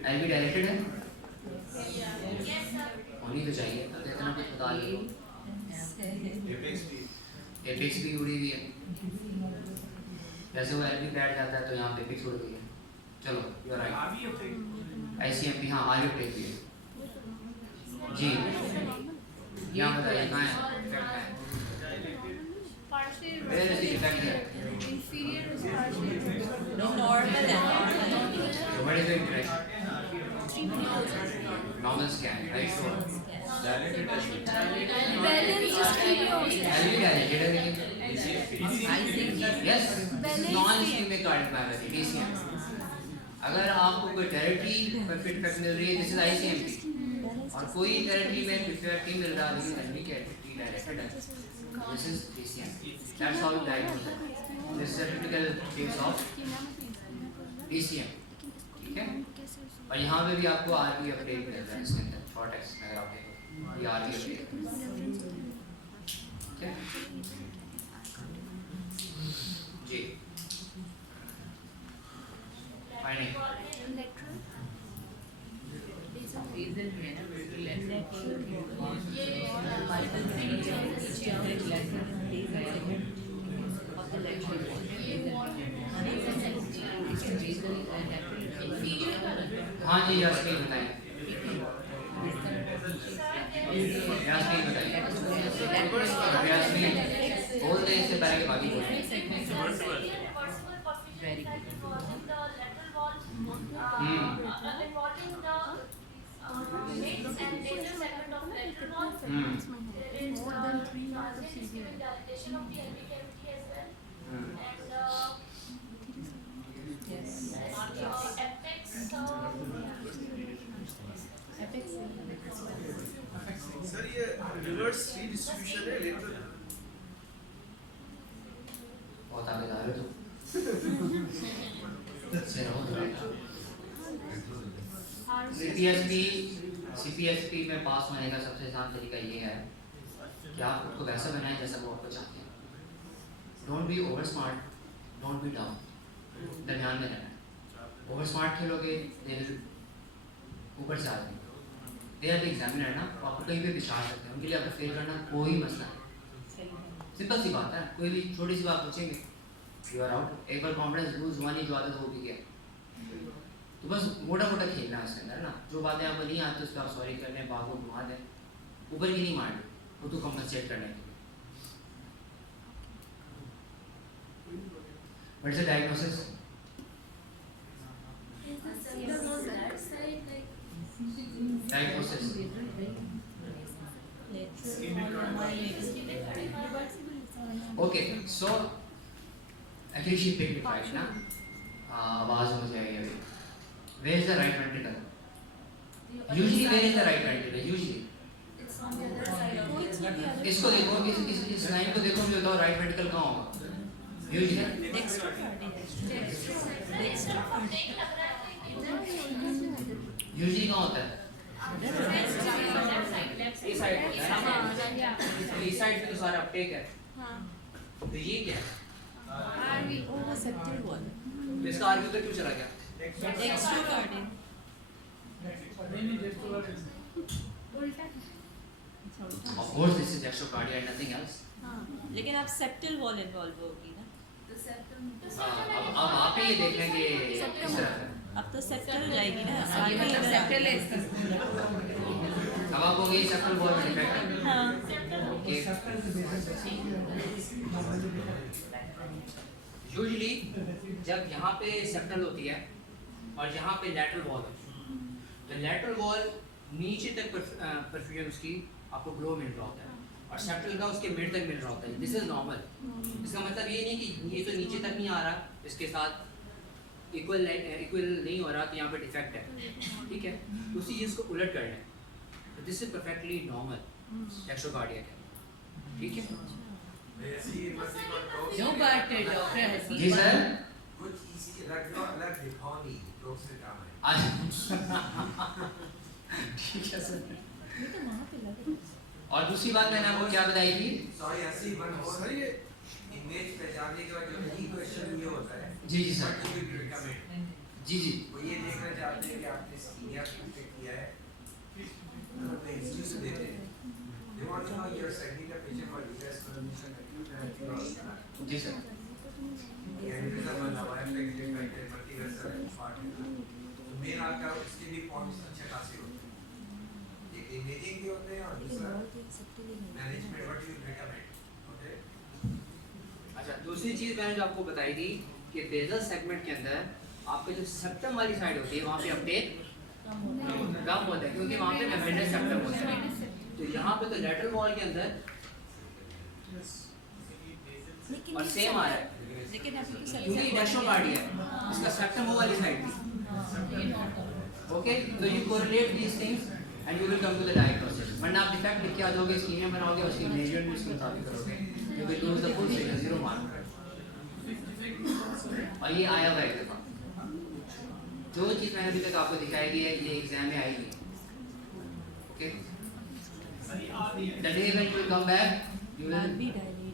एलबी डायरेक्टेड है, होनी तो चाहिए, अब इतना कुछ बता लो। एपिक्स भी उड़ी हुई है, जैसे वो एलबी बैठ जाता है तो यहाँ पे एपिक्स उड़ गई है। चलो यू आर राइट। आईसीएमपी हाँ आरबी अपटेक भी है जी। यहाँ बताइए कहाँ है इफेक्ट है? Where is the effect here? Normal है। So what is the interaction? Normal scan, right? So Dilated as well. LV dilated है लेकिन I think yes, non-ischemic cardiomyopathy DCM. अगर आपको कोई टेरिटरी पर फिट इफेक्ट मिल रही है, दिस इज ICMP, और कोई टेरिटरी में फिट इफेक्ट नहीं मिल रहा लेकिन एलवी कैटेगरी डायरेक्टेड है, this is DCM. That's how you diagnose it. This is a typical case of DCM. ठीक है? और यहाँ पे भी आपको आरबी अपडेट मिल रहा है इसके अंदर, शॉर्ट एक्स अगर आप देखो ये आरबी अपडेट ठीक है जी। फाइनिंग बेसल में ना वाइटल में नीचे आओ हाँ जी यास्मीन बताएं, यास्मीन बताइए, यास्मीन बोल दे इससे पहले बाकी बोल। Midst and major segment of lateral wall. There is transient dilatation of the LV cavity as well. And Yes. apex. Sir ये रिवर्स redistribution है lateral बहुत आगे जा रहे हो तुम से रहो CPSP में पास होने का सबसे आसान तरीका ये है कि आप खुद को वैसा बनाएं जैसा वो आपको चाहते हैं। Don't be over smart, don't be down, दरमियान में रहना है। ओवर स्मार्ट खेलोगे दे ऊपर से आते हैं, दे आर द एग्जामिनर ना, तो आपको कहीं पे बिछा सकते हैं, उनके लिए आपको फेल करना कोई मसला नहीं। सिंपल सी बात है, कोई भी छोटी सी बात पूछेंगे यू आर आउट। एक बार कॉन्फिडेंस लूज हुआ नहीं, जो आदत हो भी गया, तो बस मोटा मोटा खेलना है उसके अंदर ना। जो बातें आपको नहीं आती उसका आप सॉरी कर लें, बागों घुमा दें, ऊपर की नहीं मारनी, वो तो कंपनसेट करने के लिए। What is the diagnosis? Diagnosis. Okay, so actually she picked it right ना, आवाज हो जाएगी अभी। Where is the right ventricle? Usually where is the right ventricle? Usually. इसको देखो, इस लाइन को देखो, मुझे बताओ राइट वेंट्रिकल कहाँ होगा? Usually. Usually कहाँ होता है? इस साइड होता है ना? इस साइड पे तो सारा अपटेक है। तो ये क्या है? तो इसका आर्ग्यू तो क्यों चला गया? Of course this is extracardia and nothing else. लेकिन आप सेप्टल वॉल इन्वॉल्व होगी ना, अब आप ही ये देख लें कि किस तरह है। अब तो सेप्टल जाएगी ना, ये आगे मतलब इधर सेप्टल है इसका। अब आप हो गई सेप्टल वॉल में डिफेक्ट। हाँ यूजुअली जब यहाँ पे सेप्टल होती है और यहाँ पे लैटरल वॉल है, तो लैटरल वॉल नीचे तक परफ्यूजन उसकी आपको ग्लो मिल रहा होता है और सेप्टल का उसके मिड तक मिल रहा होता है। This is normal. इसका मतलब ये नहीं कि ये तो नीचे तक नहीं आ रहा, इसके साथ इक्वल नहीं हो रहा, तो यहाँ पे डिफेक्ट है, ठीक है। उसी चीज़ को उलट करना है, तो this is perfectly normal dextrocardia है, ठीक है। No, but Dr. Hasib, ji sir. कुछ इसी अलग दिखाओ नहीं, लोग से काम है। ठीक है सर। और दूसरी बात मैंने आपको क्या बताई थी? सॉरी हसी वन और सर ये इमेज पे जाने के बाद जो की क्वेश्चन ये होता है जी जी sir. What do you recommend? जी जी वो ये देखना चाहते हैं कि आपने सीनियर पे किया है, अपने इंस्टीट्यूट से देते हैं। They want to know you're sending the patient for US condition acute and जी sir. aneurysm and left exit factor multivessel infarct है। तो मेन आपका इसके भी पॉइंट्स अच्छे खासे होते हैं। एक इमेजिंग के होते हैं और दूसरा management what you recommend. Okay, अच्छा दूसरी चीज़ मैंने जो आपको बताई थी कि बेजल सेगमेंट के अंदर आपके जो सेप्टम वाली साइड होती है वहाँ पे अपटेक कम होता है, क्योंकि वहाँ पे मेम्ब्रेनस सेप्टम होता है। तो यहाँ पे तो लेटरल वॉल के अंदर और सेम आ रहा है, लेकिन अभी तो क्योंकि एक्स्ट्रोकार्डिया है, इसका सेप्टम वो वाली साइड थी। ओके, तो you correlate these things and you will come to the diagnosis. वरना आप डिफेक्ट लिख के आ जाओगे, स्कीमिया बनाओगे, उसकी मेजरमेंट उसके मुताबिक करोगे, you will lose the full figure, 0 mark. और ये आया हुआ है एक दफा। जो चीज़ मैंने अभी तक आपको दिखाई दी है ये एग्जाम में आई नहीं। Okay, the day when you will come back you will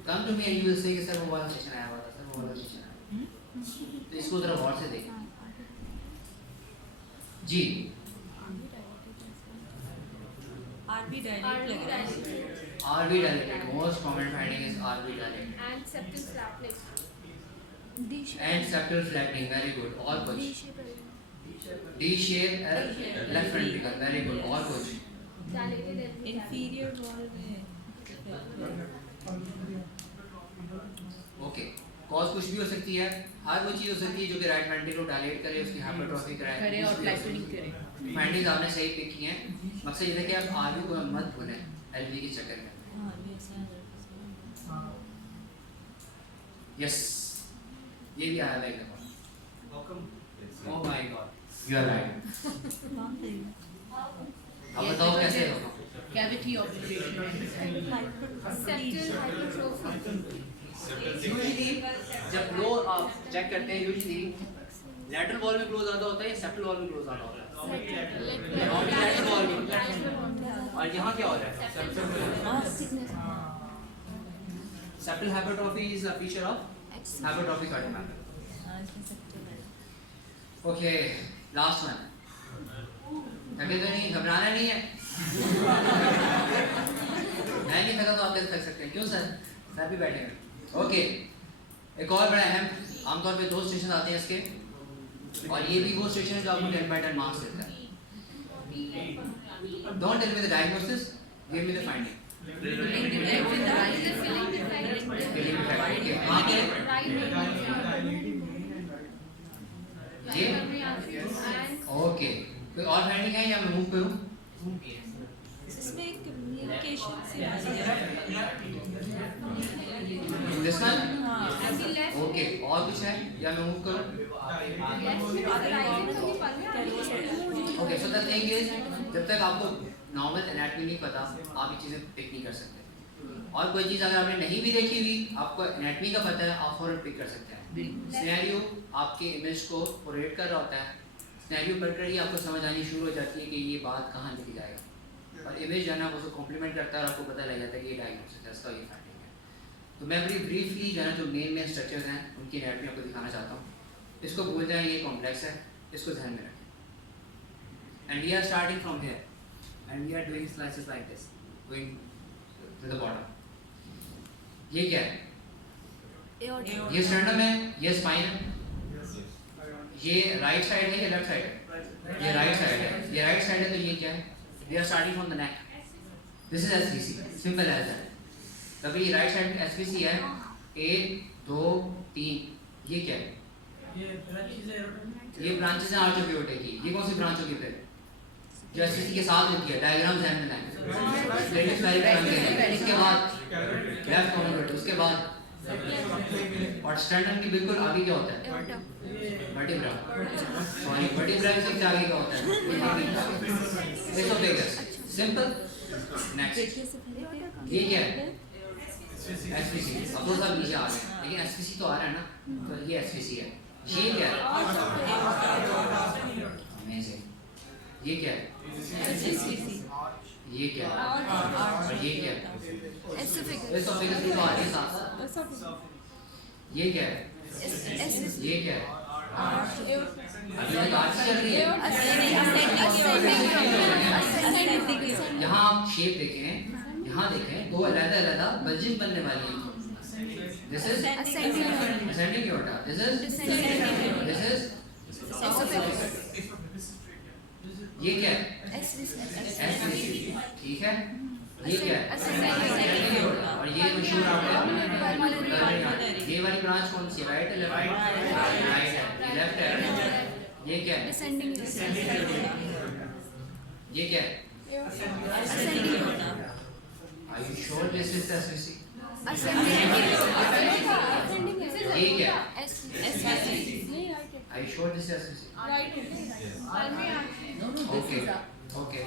come to me and you will say कि सर वो वाला सेक्शन आया हुआ था, सर वो वाला सेक्शन आया। तो इसको जरा गौर से देखें जी। आरबी डायलेट लग रहा है। RV dilated, most common finding is RV dilated And septal flattening. and septal flattening, very good, और कुछ D shape left ventricle, very good, और कुछ Dilated LV. इंफीरियर वॉल में ओके। कॉज कुछ भी हो सकती है, हर वो चीज़ हो सकती है जो कि राइट वेंट्रिकल को डायलेट करे, उसकी हाइपरट्रॉफी कराए, करे और कुछ भी हो सकती फ्लैटनिंग है। करे। फाइंडिंग्स आपने सही पिक की हैं। मकसद ये है कि आप आरवी को मत भूलें एलवी के चक्कर में। यस, ये भी आया है एक दफा। Oh my god, you are right. अब बताओ कैसे होगा? कैविटी ऑब्जर्वेशन यूजुअली जब फ्लो आप चेक करते हैं, यूजुअली लैटरल वॉल में फ्लो ज़्यादा होता है या सेप्टल वॉल में फ्लो ज़्यादा होता है? लैटरल वॉल में। और यहाँ क्या हो रहा है? Septal hypertrophy is a feature of hypertrophy cardiomyopathy. Okay, last one. थके तो नहीं, घबराना नहीं है। मैं नहीं थका तो आप कैसे थक सकते हैं? क्यों सर? सर भी बैठे हैं। ओके, एक और बड़ा अहम, आमतौर पे 2 स्टेशन आते हैं इसके, और ये भी वो स्टेशन है जो आपको 10/10 मार्क्स देता है। Don't tell me the diagnosis, give me the finding. Okay, कोई और फाइंडिंग है या मैं मूव करूं? इसमें कम्युनिकेशन से आ रही है। This one? हाँ। ओके, और कुछ है या मैं मूव करूं? Okay, so the thing is, जब तक आपको नॉर्मल एनाटॉमी नहीं पता, आप ये चीज़ें पिक नहीं कर सकते। और कोई चीज़ अगर आपने नहीं भी देखी हुई, आपको एनाटॉमी का पता है, आप फौरन पिक कर सकते हैं। सिनेरियो आपके इमेज को पोरेट कर रहा होता है, सिनेरियो पढ़कर ही आपको समझ आनी शुरू हो जाती है कि ये बात कहाँ लेके जाएगा, और इमेज जो है ना उसको कॉम्प्लीमेंट करता है और आपको पता लग जाता है कि ये डायग्नोसिस है, इसका ये फाइंडिंग है। तो मैं बड़ी ब्रीफली जो है ना जो मेन स्ट्रक्चर्स हैं उनकी एनाटॉमी आपको दिखाना चाहता हूँ। इसको भूल जाएं, ये कॉम्प्लेक्स है, इसको ध्यान में रखें। And we are starting from here and we are doing slices like this, going to the bottom. ये क्या है? ये स्टर्नम है, ये स्पाइन है। ये राइट साइड है या लेफ्ट साइड है? ये राइट साइड है। ये राइट साइड है तो ये क्या है? We are starting from the neck. This is SVC, simple as that. तभी राइट साइड में एसवीसी है, 1 2 3। ये क्या है? ये ब्रांचेस हैं आर्च ऑफ एओर्टा की। ये कौन सी ब्रांच होगी फिर? जो एसवीसी के साथ होती है, डायग्राम ध्यान में लाएं। इसके बाद लेफ्ट कॉर्नर, उसके बाद और स्टर्नम की बिल्कुल आगे क्या होता है? वर्टिब्रा। सॉरी, वर्टिब्रा के सबसे आगे क्या होता है? एसोफेगस। सिंपल। नेक्स्ट, ये क्या है? एसवीसी। अब तो सब नीचे आ गए, लेकिन एसवीसी तो आ रहा है ना, तो ये एसवीसी है। ये क्या है? अमेजिंग। ये क्या है? ये क्या है? और ये क्या है? एसोफेगस भी तो आ रही है साथ। ये क्या है? ये क्या है? अभी तक आर्च चल रही है। यहाँ आप शेप देखें, यहाँ देखें, 2 अलग-अलग बल्जिंग बनने वाली हैं। This is ascending aorta. This is ये क्या है? SVC। ठीक है। ये क्या है? ascending aorta। और ये मशहूर आपका ये वाली ब्रांच कौन सी है? राइट है, लेफ्ट? राइट है। ये लेफ्ट है। ये क्या है? ये क्या है? Are you sure this is the SVC? ये क्या है? Are you sure this is SVC? Okay. Okay.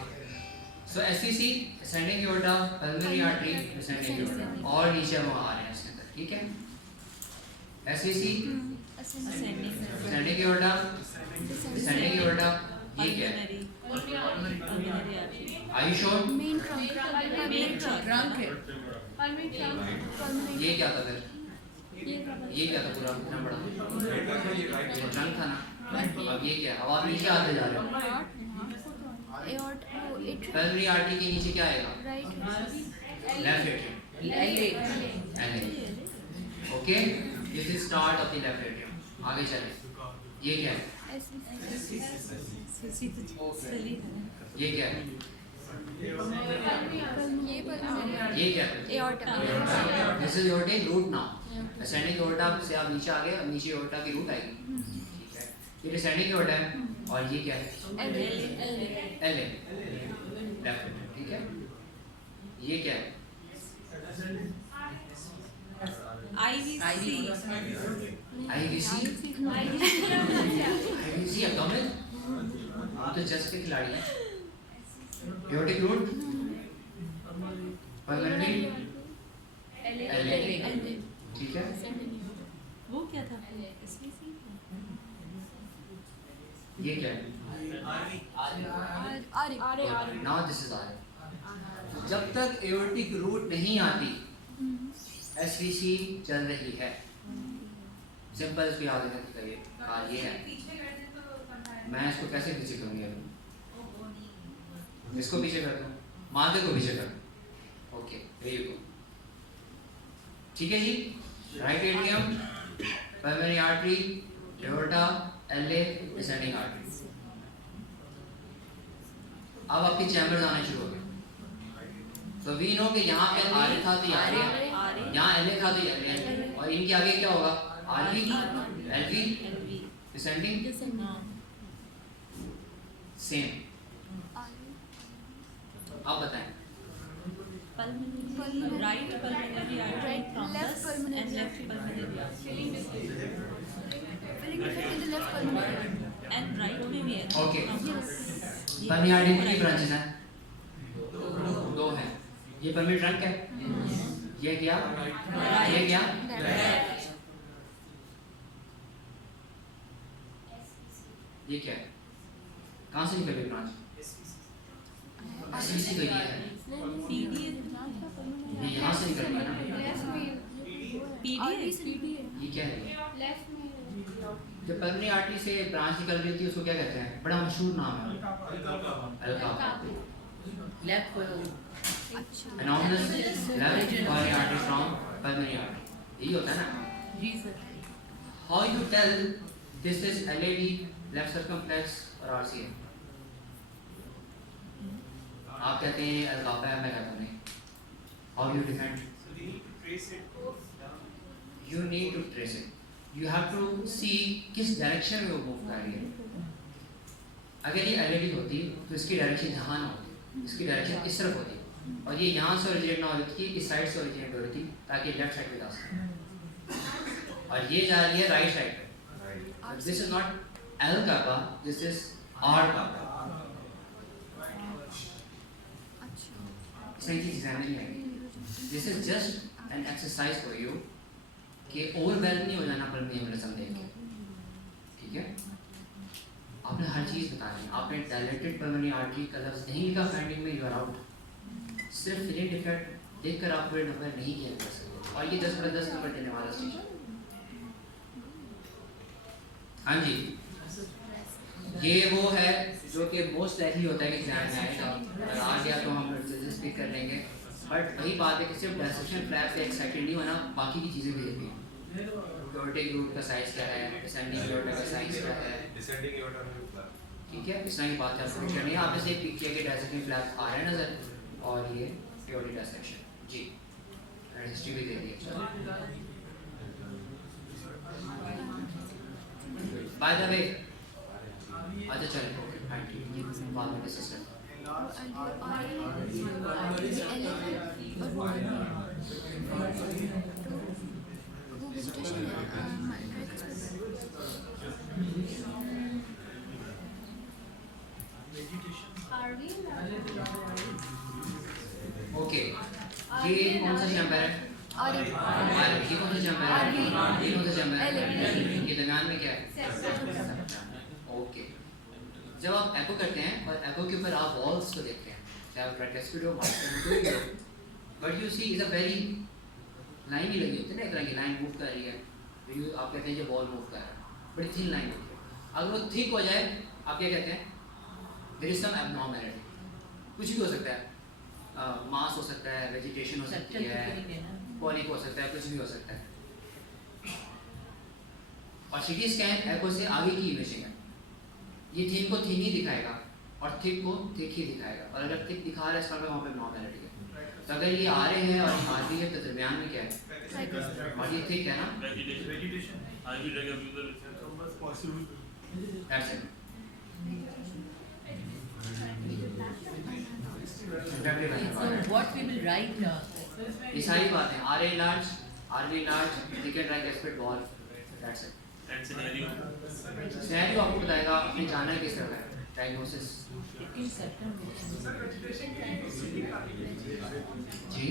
So SVC, ascending aorta, pulmonary artery, descending aorta, और नीचे हम आ रहे हैं इसके अंदर, ठीक है? SVC, ascending aorta, descending aorta, ये क्या है? Are you sure? ट्रंक है। ये क्या था फिर? ये क्या था पूरा इतना बड़ा? ट्रंक था ना? अब ये क्या? अब आप नीचे आते जा रहे हो। पल्मोनरी आर्टरी के नीचे क्या आएगा? Left atrium. Okay, this is start of the left atrium. आगे चलें। ये क्या है? ये क्या है? ये क्या है? This is aortic root now. Ascending aorta से आप नीचे आ गए, अब नीचे एओर्टा की रूट आएगी। ठीक है, ये डिसेंडिंग एओर्टा है और ये क्या है? एल ए लेफ्ट में, ठीक है। ये क्या है? आईवीसी एब्डोमेन, आप तो चेस्ट के खिलाड़ी हैं। एओर्टिक रूट, पल्मोनरी, एल, ठीक है। वो क्या था? ये क्या है? Now this is R. जब तक एओर्टिक रूट नहीं आती एसवीसी चल रही है। सिंपल इसको याद रखने का ये हाँ ये है। मैं इसको कैसे पीछे करूँगी अभी? इसको पीछे कर दूँ, माथे को पीछे कर दूँ। ओके वेरी गुड, ठीक है जी। Right atrium, pulmonary artery, aorta, LA, descending artery. अब आपके चैम्बर्स आने शुरू हो गए। तो वी नो कि यहाँ पे आर था तो यहाँ यहाँ एल था तो एल, और इनके आगे क्या होगा? RV, LV, descending, same. आप बताएं। Right pulmonary artery thrombus and left pulmonary and right में भी है। ओके, पल्मोनरी आर्टरी की कितनी ब्रांचेस हैं? दो हैं। ये पल्मोनरी ट्रंक है, ये क्या? ये क्या? ये क्या है? कहाँ से निकल गई ब्रांच? एसवीसी तो ये है, ये यहाँ से निकल गई ना। ये क्या है? जब पल्मोनरी आर्टरी से ब्रांच निकल रही थी उसको क्या कहते हैं? बड़ा मशहूर नाम है, अल्कापा। लेफ्ट को Anomalous left coronary artery from pulmonary artery. यही होता है ना? जी sir. How you tell this is LAD, left circumflex और RCA? आप कहते हैं अल्कापा है, मैं कहता हूँ नहीं। How you defend? You need to trace it. You have to see किस डायरेक्शन में वो मूव कर रही है। अगर ये LAD होती तो इसकी डायरेक्शन यहाँ ना होती, इसकी डायरेक्शन इस तरफ होती, और ये यहाँ से ओरिजिनेट ना हो रही थी, इस साइड से ओरिजिनेट हो रही थी ताकि लेफ्ट साइड पे जा सके, और ये जा रही है राइट साइड पे। This is not L kappa, this is R kappa. सही चीज समझ नहीं आएगी। This is just an exercise for you कि ओवरवेल्म नहीं हो जाना पल्मोनरी एम्बोलिज्म देख के, ठीक है। आपने हर चीज़ बतानी है। आपने डायलेटेड पल्मोनरी आर्टरी का लफ्ज़ नहीं लिखा फाइंडिंग में, यू आर आउट। सिर्फ फिलिंग डिफेक्ट देखकर आप पूरे नंबर नहीं किया कर सकते, और ये 10/10 नंबर देने वाला स्टेशन। हाँ जी, ये वो है जो कि मोस्ट लाइकली होता है कि एग्जाम में आएगा, अगर आ गया तो हम रिजल्ट पिक कर लेंगे। बट वही बात है कि सिर्फ डायसेक्शन फ्लैप से एक्साइटेड नहीं होना, बाकी की चीज़ें भी देखनी है। एओर्टिक रूट का साइज क्या है, डिसेंडिंग एओर्टा का साइज क्या है, डिसेंडिंग एओर्टा में फ्लैप, ठीक है। इस तरह की बात आपको करनी है। आप इसे पिक किया कि डायसेक्शन फ्लैप आ रहा है नजर, और ये एओर्टिक डायसेक्शन जी, हिस्ट्री भी दे दी है। बाय द वे, अच्छा चलिए ओके फाइन, ठीक बाद में डिस्कस करते हैं। ओके, ये कौन सा चैम्बर है? ये कौन सा चैम्बर है? ये कौन सा चैम्बर है? ये दरम्यान में क्या है? ओके, जब आप एको करते हैं और एको के ऊपर आप वॉल्स को देखते हैं, चाहे आप ट्राइकेस्पिड हो, मास्टर हो, but you see is a very line ही लगी होती है ना, एक तरह की लाइन मूव कर रही है, तो यू आप कहते हैं ये बॉल मूव कर रहा है, बड़ी थिन लाइन होती है। अगर वो थिक हो जाए आप क्या कहते हैं? देयर इज सम एब्नॉर्मैलिटी, कुछ भी हो सकता है, मास हो सकता है, वेजिटेशन हो सकती है, पॉलिप हो सकता है, कुछ भी हो सकता है। और सीटी स्कैन एको से आगे की इमेजिंग है, ये थिन को थिन ही दिखाएगा और थिक को थिक ही दिखाएगा, और अगर थिक दिखा रहा है इसका मतलब वहाँ पे एब्नॉर्मैलिटी है। तो अगर ये आ रहे हैं और आ रही है तो दरमियान में क्या है? और ये थिक है ना, That's it. Exactly वही So बात है। what we will write, ये सारी बातें RA large, RV large, thickened right aspect wall, that's it. And scenario. Scenario आपको बताएगा आपने जाना है किस तरह है, diagnosis। in septum जी।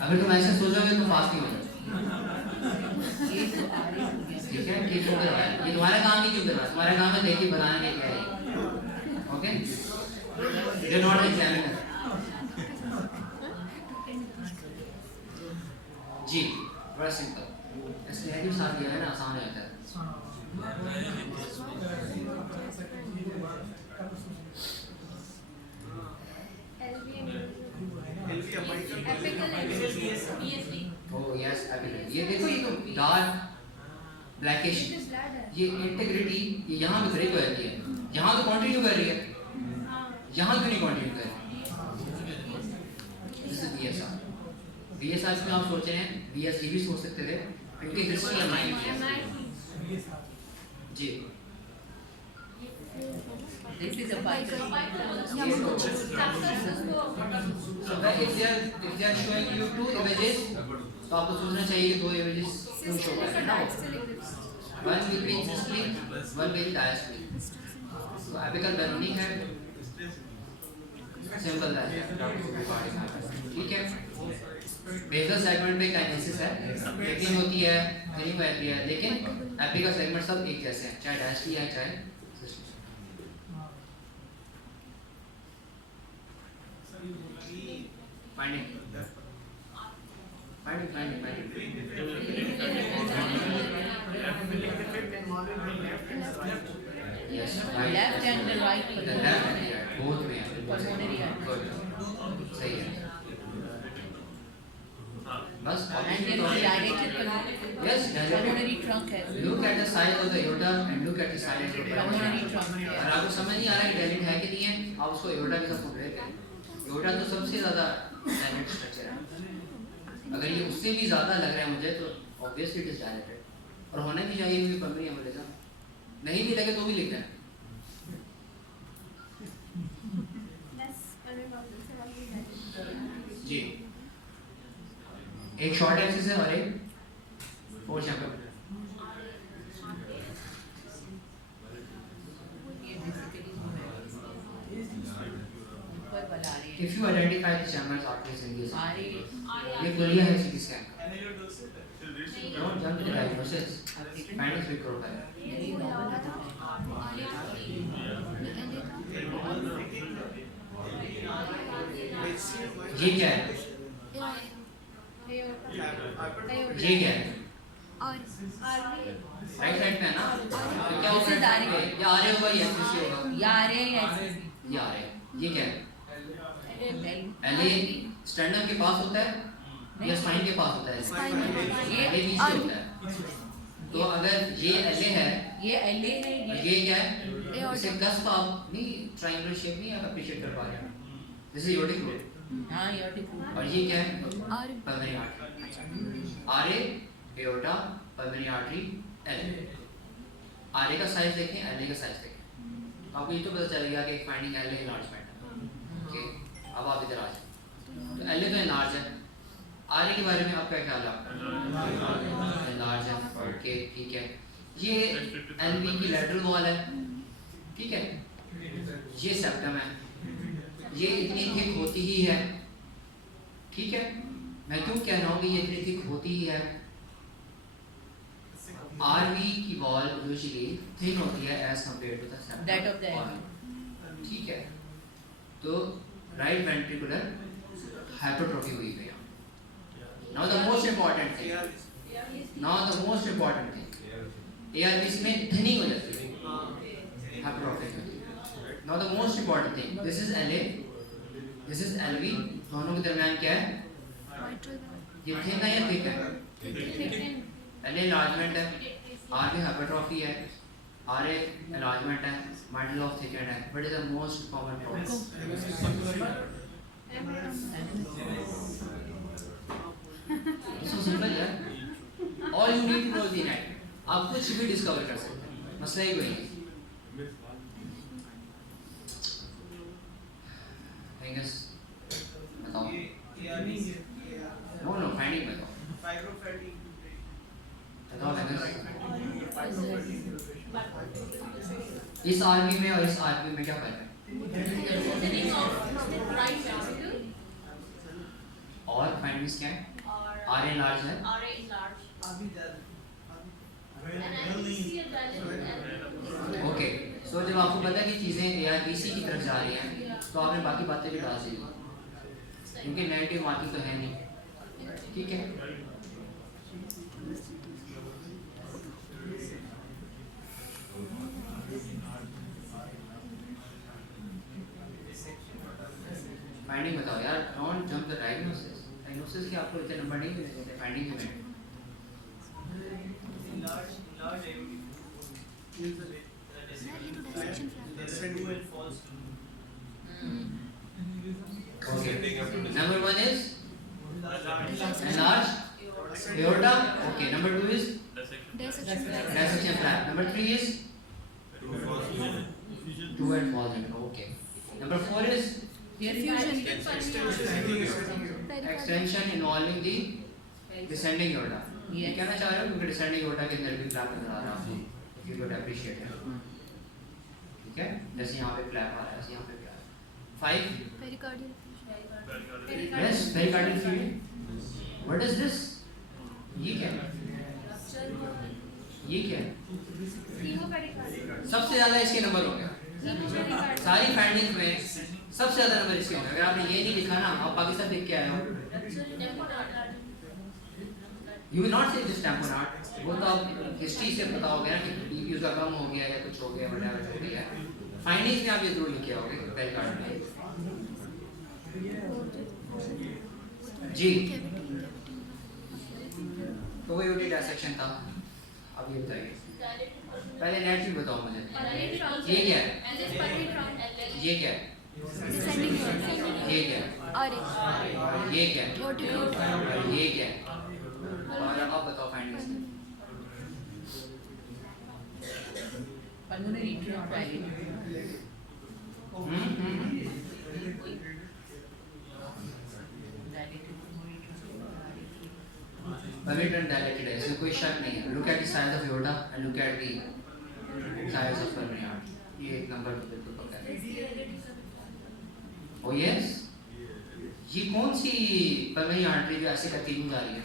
अगर तुम ऐसे सोचोगे तो फास्ट नहीं हो जाएगा। ये तो आ रही है। ठीक है, ठीक हो गया। ये तुम्हारा काम नहीं क्यों कर रहा? तुम्हारा काम है देखिए बनाने क्या है। Okay? You're not an examiner. जी, बड़ा सिंपल। इसलिए भी साथ दिया है ना, आसान रहता है। Oh yes, epical. ये देखो ये तो डार्क ब्लैकिश, ये इंटीग्रिटी ये यहाँ भी ब्रेक हो जाती है, यहाँ तो कंटिन्यू कर रही है, यहाँ क्यों नहीं कंटिन्यू कर रही? This is VSR. VSR में आप सोच रहे हैं VSD भी सोच सकते थे, क्योंकि हिस्ट्री है माइंड जी। This is a bicycle. So if they are showing you two images, तो आपको सोचना चाहिए कि दो images क्यों शो कर रहे हैं ना? One will be systolic, one will be diastolic. So apical balloning है, सिंपल है, ठीक है? बेसल सेगमेंट में काइनेसिस है, लेकिन होती है, नहीं होती है, लेकिन एपिकल सेगमेंट सब एक जैसे हैं, चाहे डायस्टी है चाहे Yes, right. Left and the right. The left and the right, both में है. Pulmonary artery. Good. सही है. बस And then the dilated Yes, pulmonary trunk has. Look at the size of the aorta and look at the size of the Pulmonary pulmonary. trunk. अगर आपको समझ नहीं आ रहा कि डायलेट है कि नहीं है, आप उसको aorta के साथ कंपेयर करें. aorta तो सबसे ज़्यादा डायलेट स्ट्रक्चर है. अगर ये उससे भी ज़्यादा लग रहा है मुझे तो obviously it is dilated. और होना भी चाहिए क्योंकि pulmonary embolism नहीं भी लगे तो भी लिखना है. जी. एक शॉर्ट एक्सिस है और एक four chamber. If you identify the chambers arteries in this, ये गोलियां है CT scan का. Don't jump to the diagnosis. Find its big profile. ये क्या है? ये क्या है? राइट साइड पे है ना? तो क्या होगा? ये आ रहे होगा या ऐसे होगा? या आ रहे हैं ऐसे ये आ रहे हैं. ये क्या है? LA स्टर्नम के पास होता है या स्पाइन के पास होता है? ये LA नीचे होता है. तो अगर ये LA है, ये LA है, ये क्या है? इसे कस्प आप नहीं ट्रायंगुलर शेप नहीं आप अप्रिशिएट कर पा रहे हैं. This is aortic root. हाँ aortic root. और ये क्या है? Pulmonary artery. RA aorta pulmonary artery LA. RA का साइज देखें, LA का साइज देखें. आपको ये तो पता चल गया कि फाइंडिंग LA enlargement है. ओके, अब आप इधर आ जाए. तो LA तो enlarge है. RA के बारे में आपका क्या ख्याल है? enlarge है. ओके, ठीक है. ये LV की lateral wall है. ठीक है. ये सेप्टम है. ये इतनी थिक होती ही है. ठीक है. मैं क्यों कह रहा हूँ कि ये इतनी थिक होती ही है? RV की वॉल यूजुअली थिन होती है as compared to the septum. That of the LV. ठीक है. तो राइट वेंट्रिकुलर हाइपरट्रोफी हुई है. Now the most important thing. ARBC में थिनिंग हो जाती है. हाइपरट्रोफी होती है. Now the most important thing. This is LA. This is LV. दोनों के दरमियान क्या है? ये थिन है या थिक है? LA enlargement है, RV hypertrophy है, RA enlargement है, middle of thickened है. What is the most common problem? So simple है. All you need to know is the anatomy. आप कुछ कुछ भी डिस्कवर कर सकते हैं, मसला ही कोई नहीं। बताओ। नो नो फाइंडिंग बताओ। इस आर्मी में और इस आर्मी में क्या फर्क है? और फाइंडिंग्स क्या है? आर एन लार्ज है। ओके, सो जब आपको पता है कि चीज़ें या BC की तरफ जा रही हैं तो आपने बाकी बातें भी डाल दी, क्योंकि नेगेटिव मार्किंग तो है नहीं, ठीक है। फाइंडिंग बताओ यार, don't jump the diagnosis. Diagnosis के आपको इतने नंबर नहीं मिलेंगे, फाइंडिंग में। Okay. Number 1 is enlarged aorta. Okay. Number 2 is dissection flap. Number 3 is true and false. Okay. Number 4 is extension involving the descending aorta. ये कहना चाह रहे हो क्योंकि descending aorta के अंदर भी flap नजर आ रहा है, you could appreciate it. ठीक है, जैसे यहाँ पे flap आ रहा है, ऐसे यहाँ पे भी आ रहा है। 5 pericardial. Yes, pericardial fluid. What is this? ये क्या है? ये क्या है? सबसे ज़्यादा इसके नंबर होंगे सारी फाइंडिंग्स में, सबसे ज़्यादा नंबर इसके होंगे। अगर आपने ये नहीं लिखा ना, आप पाकिस्तान देख के आए हो, You will not say just tamponade. वो तो आप हिस्ट्री से पता हो गया कि DP उसका कम हो गया या कुछ हो गया, whatever हो गया। फाइंडिंग्स में आप ये जरूर लिखे होंगे पेरिकार्डियल जी। तो वही ओटी डायसेक्शन था। अब ये बताइए, पहले नेटिव बताओ मुझे, ये क्या है? ये क्या है? ये क्या है? ये क्या है? ये क्या है? और अब बताओ findings. pulmonary trunk Pulmonary dilated है, इसमें कोई शक नहीं है। Look at the size of aorta and look at the size of pulmonary artery. ये एक नंबर तो बिल्कुल पक्का है। Oh yes, ये कौन सी पल्मोनरी आर्टरी जो ऐसे करती हुई जा रही है?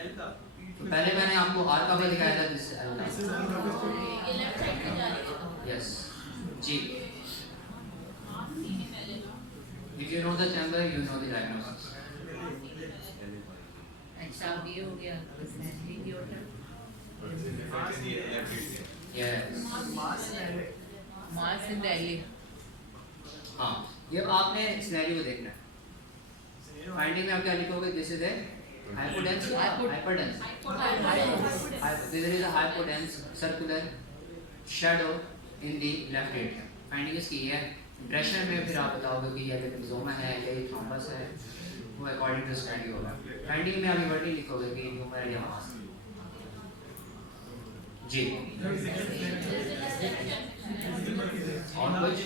तो पहले मैंने आपको आर का भी दिखाया था, जिस यस जी। If you know the chamber, you know the diagnosis. अच्छा, अब ये हो गया descending aorta. Yes. Mass in the LA. हाँ, ये अब आपने सिनेरियो को देखना है। फाइंडिंग में आप क्या लिखोगे? This is a hypodense, hyperdense. There is a hypodense circular shadow in the left atrium. Finding इसकी है। इम्प्रेशन में फिर आप बताओगे कि ये लिम्फोमा है या ये थ्रोम्बस है, वो अकॉर्डिंग टू स्टडी होगा। फाइंडिंग में आप ये वर्ड नहीं लिखोगे कि ह्यूमर है या मास जी। और कुछ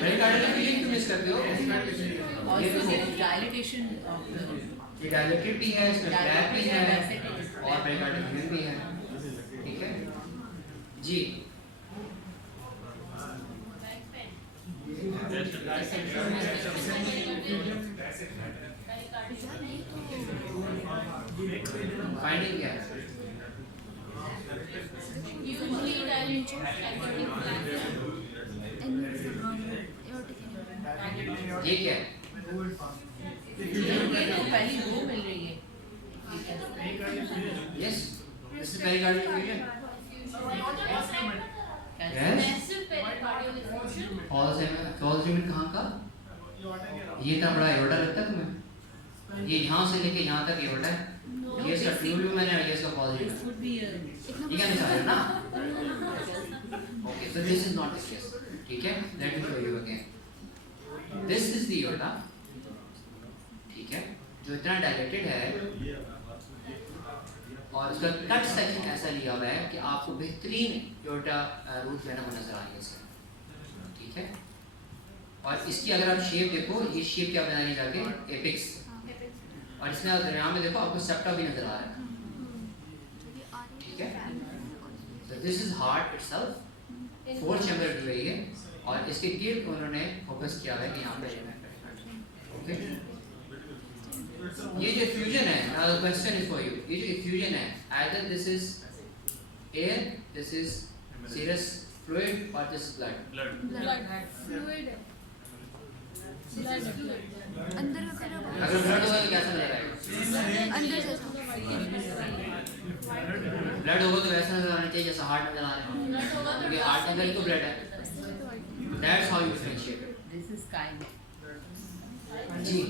पेरिकार्डियल फीलिंग क्यों मिस करते हो? Also there is dilatation of the ये डायलेटेड भी है, इसमें फ्लैप भी है और पेरिकार्डियल फीलिंग भी है, ठीक है जी। फाइंडिंग क्या है? ये क्या है? ये तो पहली वो मिल रही है। Yes, this is pericardial feeling. Yes, false unit कहाँ का? ये इतना बड़ा एओर्टा लगता है तुम्हें? ये यहाँ से लेके यहाँ तक एओर्टा है, ये इसका ट्यूब्यूल मैंने और ये इसका फॉल्स यूनिट। ये क्या निकाल रहे हो ना? Okay, so this is not the case, ठीक है? Let me show you again. This is the aorta, ठीक है? जो इतना dilated है, और उसका कट सेक्शन ऐसा लिया हुआ है कि आपको बेहतरीन एओर्टा रूट जो है ना वो नजर आ रही है इसमें, ठीक है। और इसकी अगर आप शेप देखो, ये शेप क्या बना रही है जाके एपिक्स, और इसमें दरमियान में देखो आपको सेप्टा भी नजर आ रहा है, ठीक है। तो this is heart itself, 4 chamber दी हुई है और इसके गिर्द उन्होंने फोकस किया है कि यहाँ पे ओके। ये जो फ्यूजन है, now the question is for you, ये जो फ्यूजन है, either this is air, this is serous fluid or this is blood. Fluid है, अंदर का कलर अगर ब्लड होगा तो कैसा नजर आएगा? अंदर से ब्लड होगा तो वैसा नजर आना चाहिए जैसा हार्ट नजर आ रहा है, क्योंकि हार्ट के अंदर ही तो ब्लड है। That's how you differentiate it. This is kind. Ji.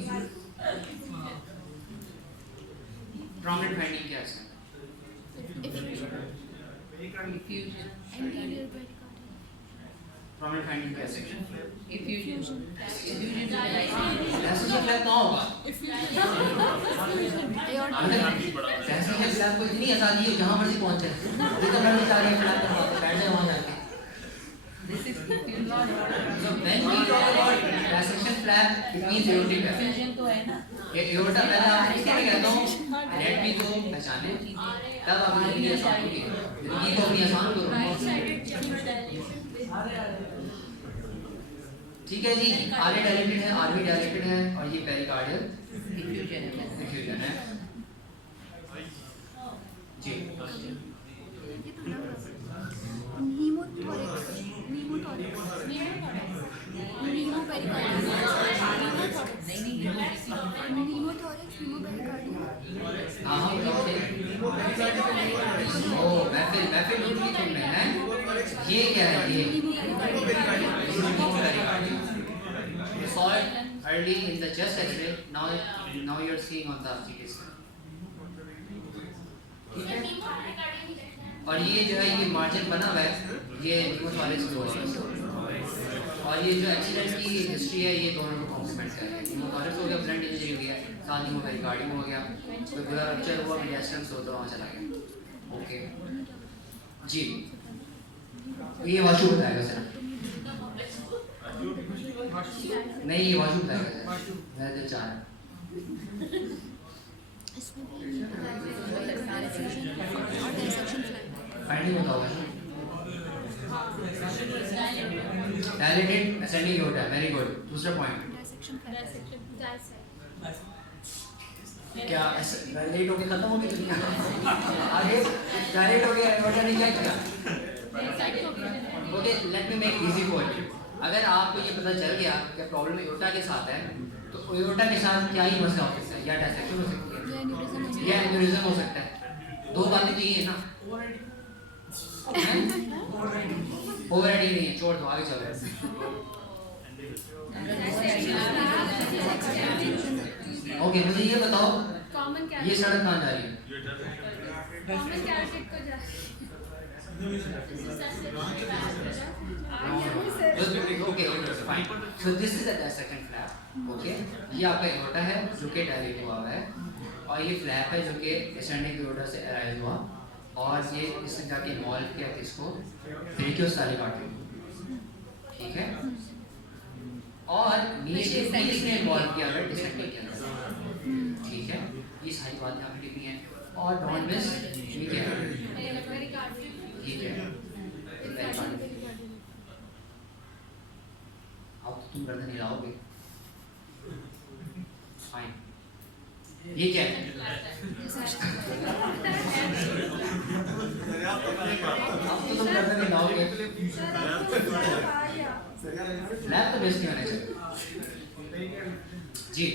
Prominent finding क्या है इसका? Effusion. Anterior pericardium, Prominent finding क्या है इसका? Effusion. Effusion to the right. ऐसा जो फ्लैप कहाँ होगा? अगर ऐसा जो फ्लैप को इतनी आसानी है जहाँ मर्जी पहुँच जाए, जितना मर्जी चाहे फ्लैप करवा बैठ जाए वहाँ जाके। This is effusion. So when we talk about dissection flap, it means aortic flap. Effusion तो है ना. ये aorta पहले आप इसलिए कहता हूँ, let me को पहचाने, तब आप जिंदगी आसान होगी, जिंदगी को अपनी आसान करो। ठीक है जी, आगे डायलेटेड है, आर्मी डायलेटेड है और ये पेरिकार्डियल Effusion है. डिफ्यूजन है। जी। नीमोथोरिक्स, नीमोथोरिक्स, नीमोपेरिकार्डियम, नहीं नीमोथोरिक्स, नीमोपेरिकार्डियम, हाँ हाँ बताओ। ओ मैं फिर दूसरी तुम में है। ये क्या है ये? You saw it early in the chest X-ray. Now you are seeing on the CT scan. ठीक है। और ये जो है ये मार्जिन बना हुआ है, ये न्यूमोथोरिक्स में होगा। और ये जो एक्सीडेंट की हिस्ट्री है ये दोनों को कॉम्प्लीमेंट कर रही है। न्यूमोथोरिक्स हो गया, ब्लड इंजरी हो गया, साथ ही पेरिकार्डियम हो गया, कोई पूरा रप्चर हुआ, मेडिएशंस हो तो वहाँ चला गया। ओके जी, ये वाशु बताएगा सर। नहीं ये वाशु बताएगा सर, मेरा दिल चाह रहा है। इसमें भी डिसेक्शन और डिसेक्शन फ्लैप, फाइंडिंग बताओ Vashu. Dilated ascending aorta, very good. दूसरा पॉइंट डिसेक्शन फ्लैप, क्या डायलेट होके खत्म हो गई दुनिया? आगे डायलेट हो गया, एओर्टा ने क्या किया? Okay, let me make easy for you. अगर आपको ये पता चल गया कि प्रॉब्लम एओर्टा के साथ है, तो एओर्टा के साथ क्या ही मसला हो सकता है? या डिसेक्शन हो सकती है, या एन्यूरिज्म हो सकता है। दो बातें तो ये है ना। ओवरराइड नहीं है, छोड़ दो, आगे चलो। ओके, मुझे ये बताओ कॉमन ये सड़क कहाँ जा रही है? कॉमन कैरोटिड को जा Okay, fine. So this is a dissection flap. Okay, ये आपका एओर्टा है जो कि डायलेट हुआ है, और ये फ्लैप है जो कि एसेंडिंग एओर्टा से अराइज हुआ, और ये इससे जाके इन्वॉल्व किया इसको ब्रेकियोस्टालिक आर्टरी, ठीक है। और नीचे इसने इन्वॉल्व किया है डिसेंडिंग के अंदर, ठीक है। ये सारी बातें आपकी लिखनी है। और डोंट मिस ये क्या है, ये क्या है, अब तो तुम गर्दन हिलाओगे। फाइन, ये क्या है? अब तो तुम गर्दन हिलाओगे। फ्लैप तो बेस्ट नहीं होना चाहिए जी।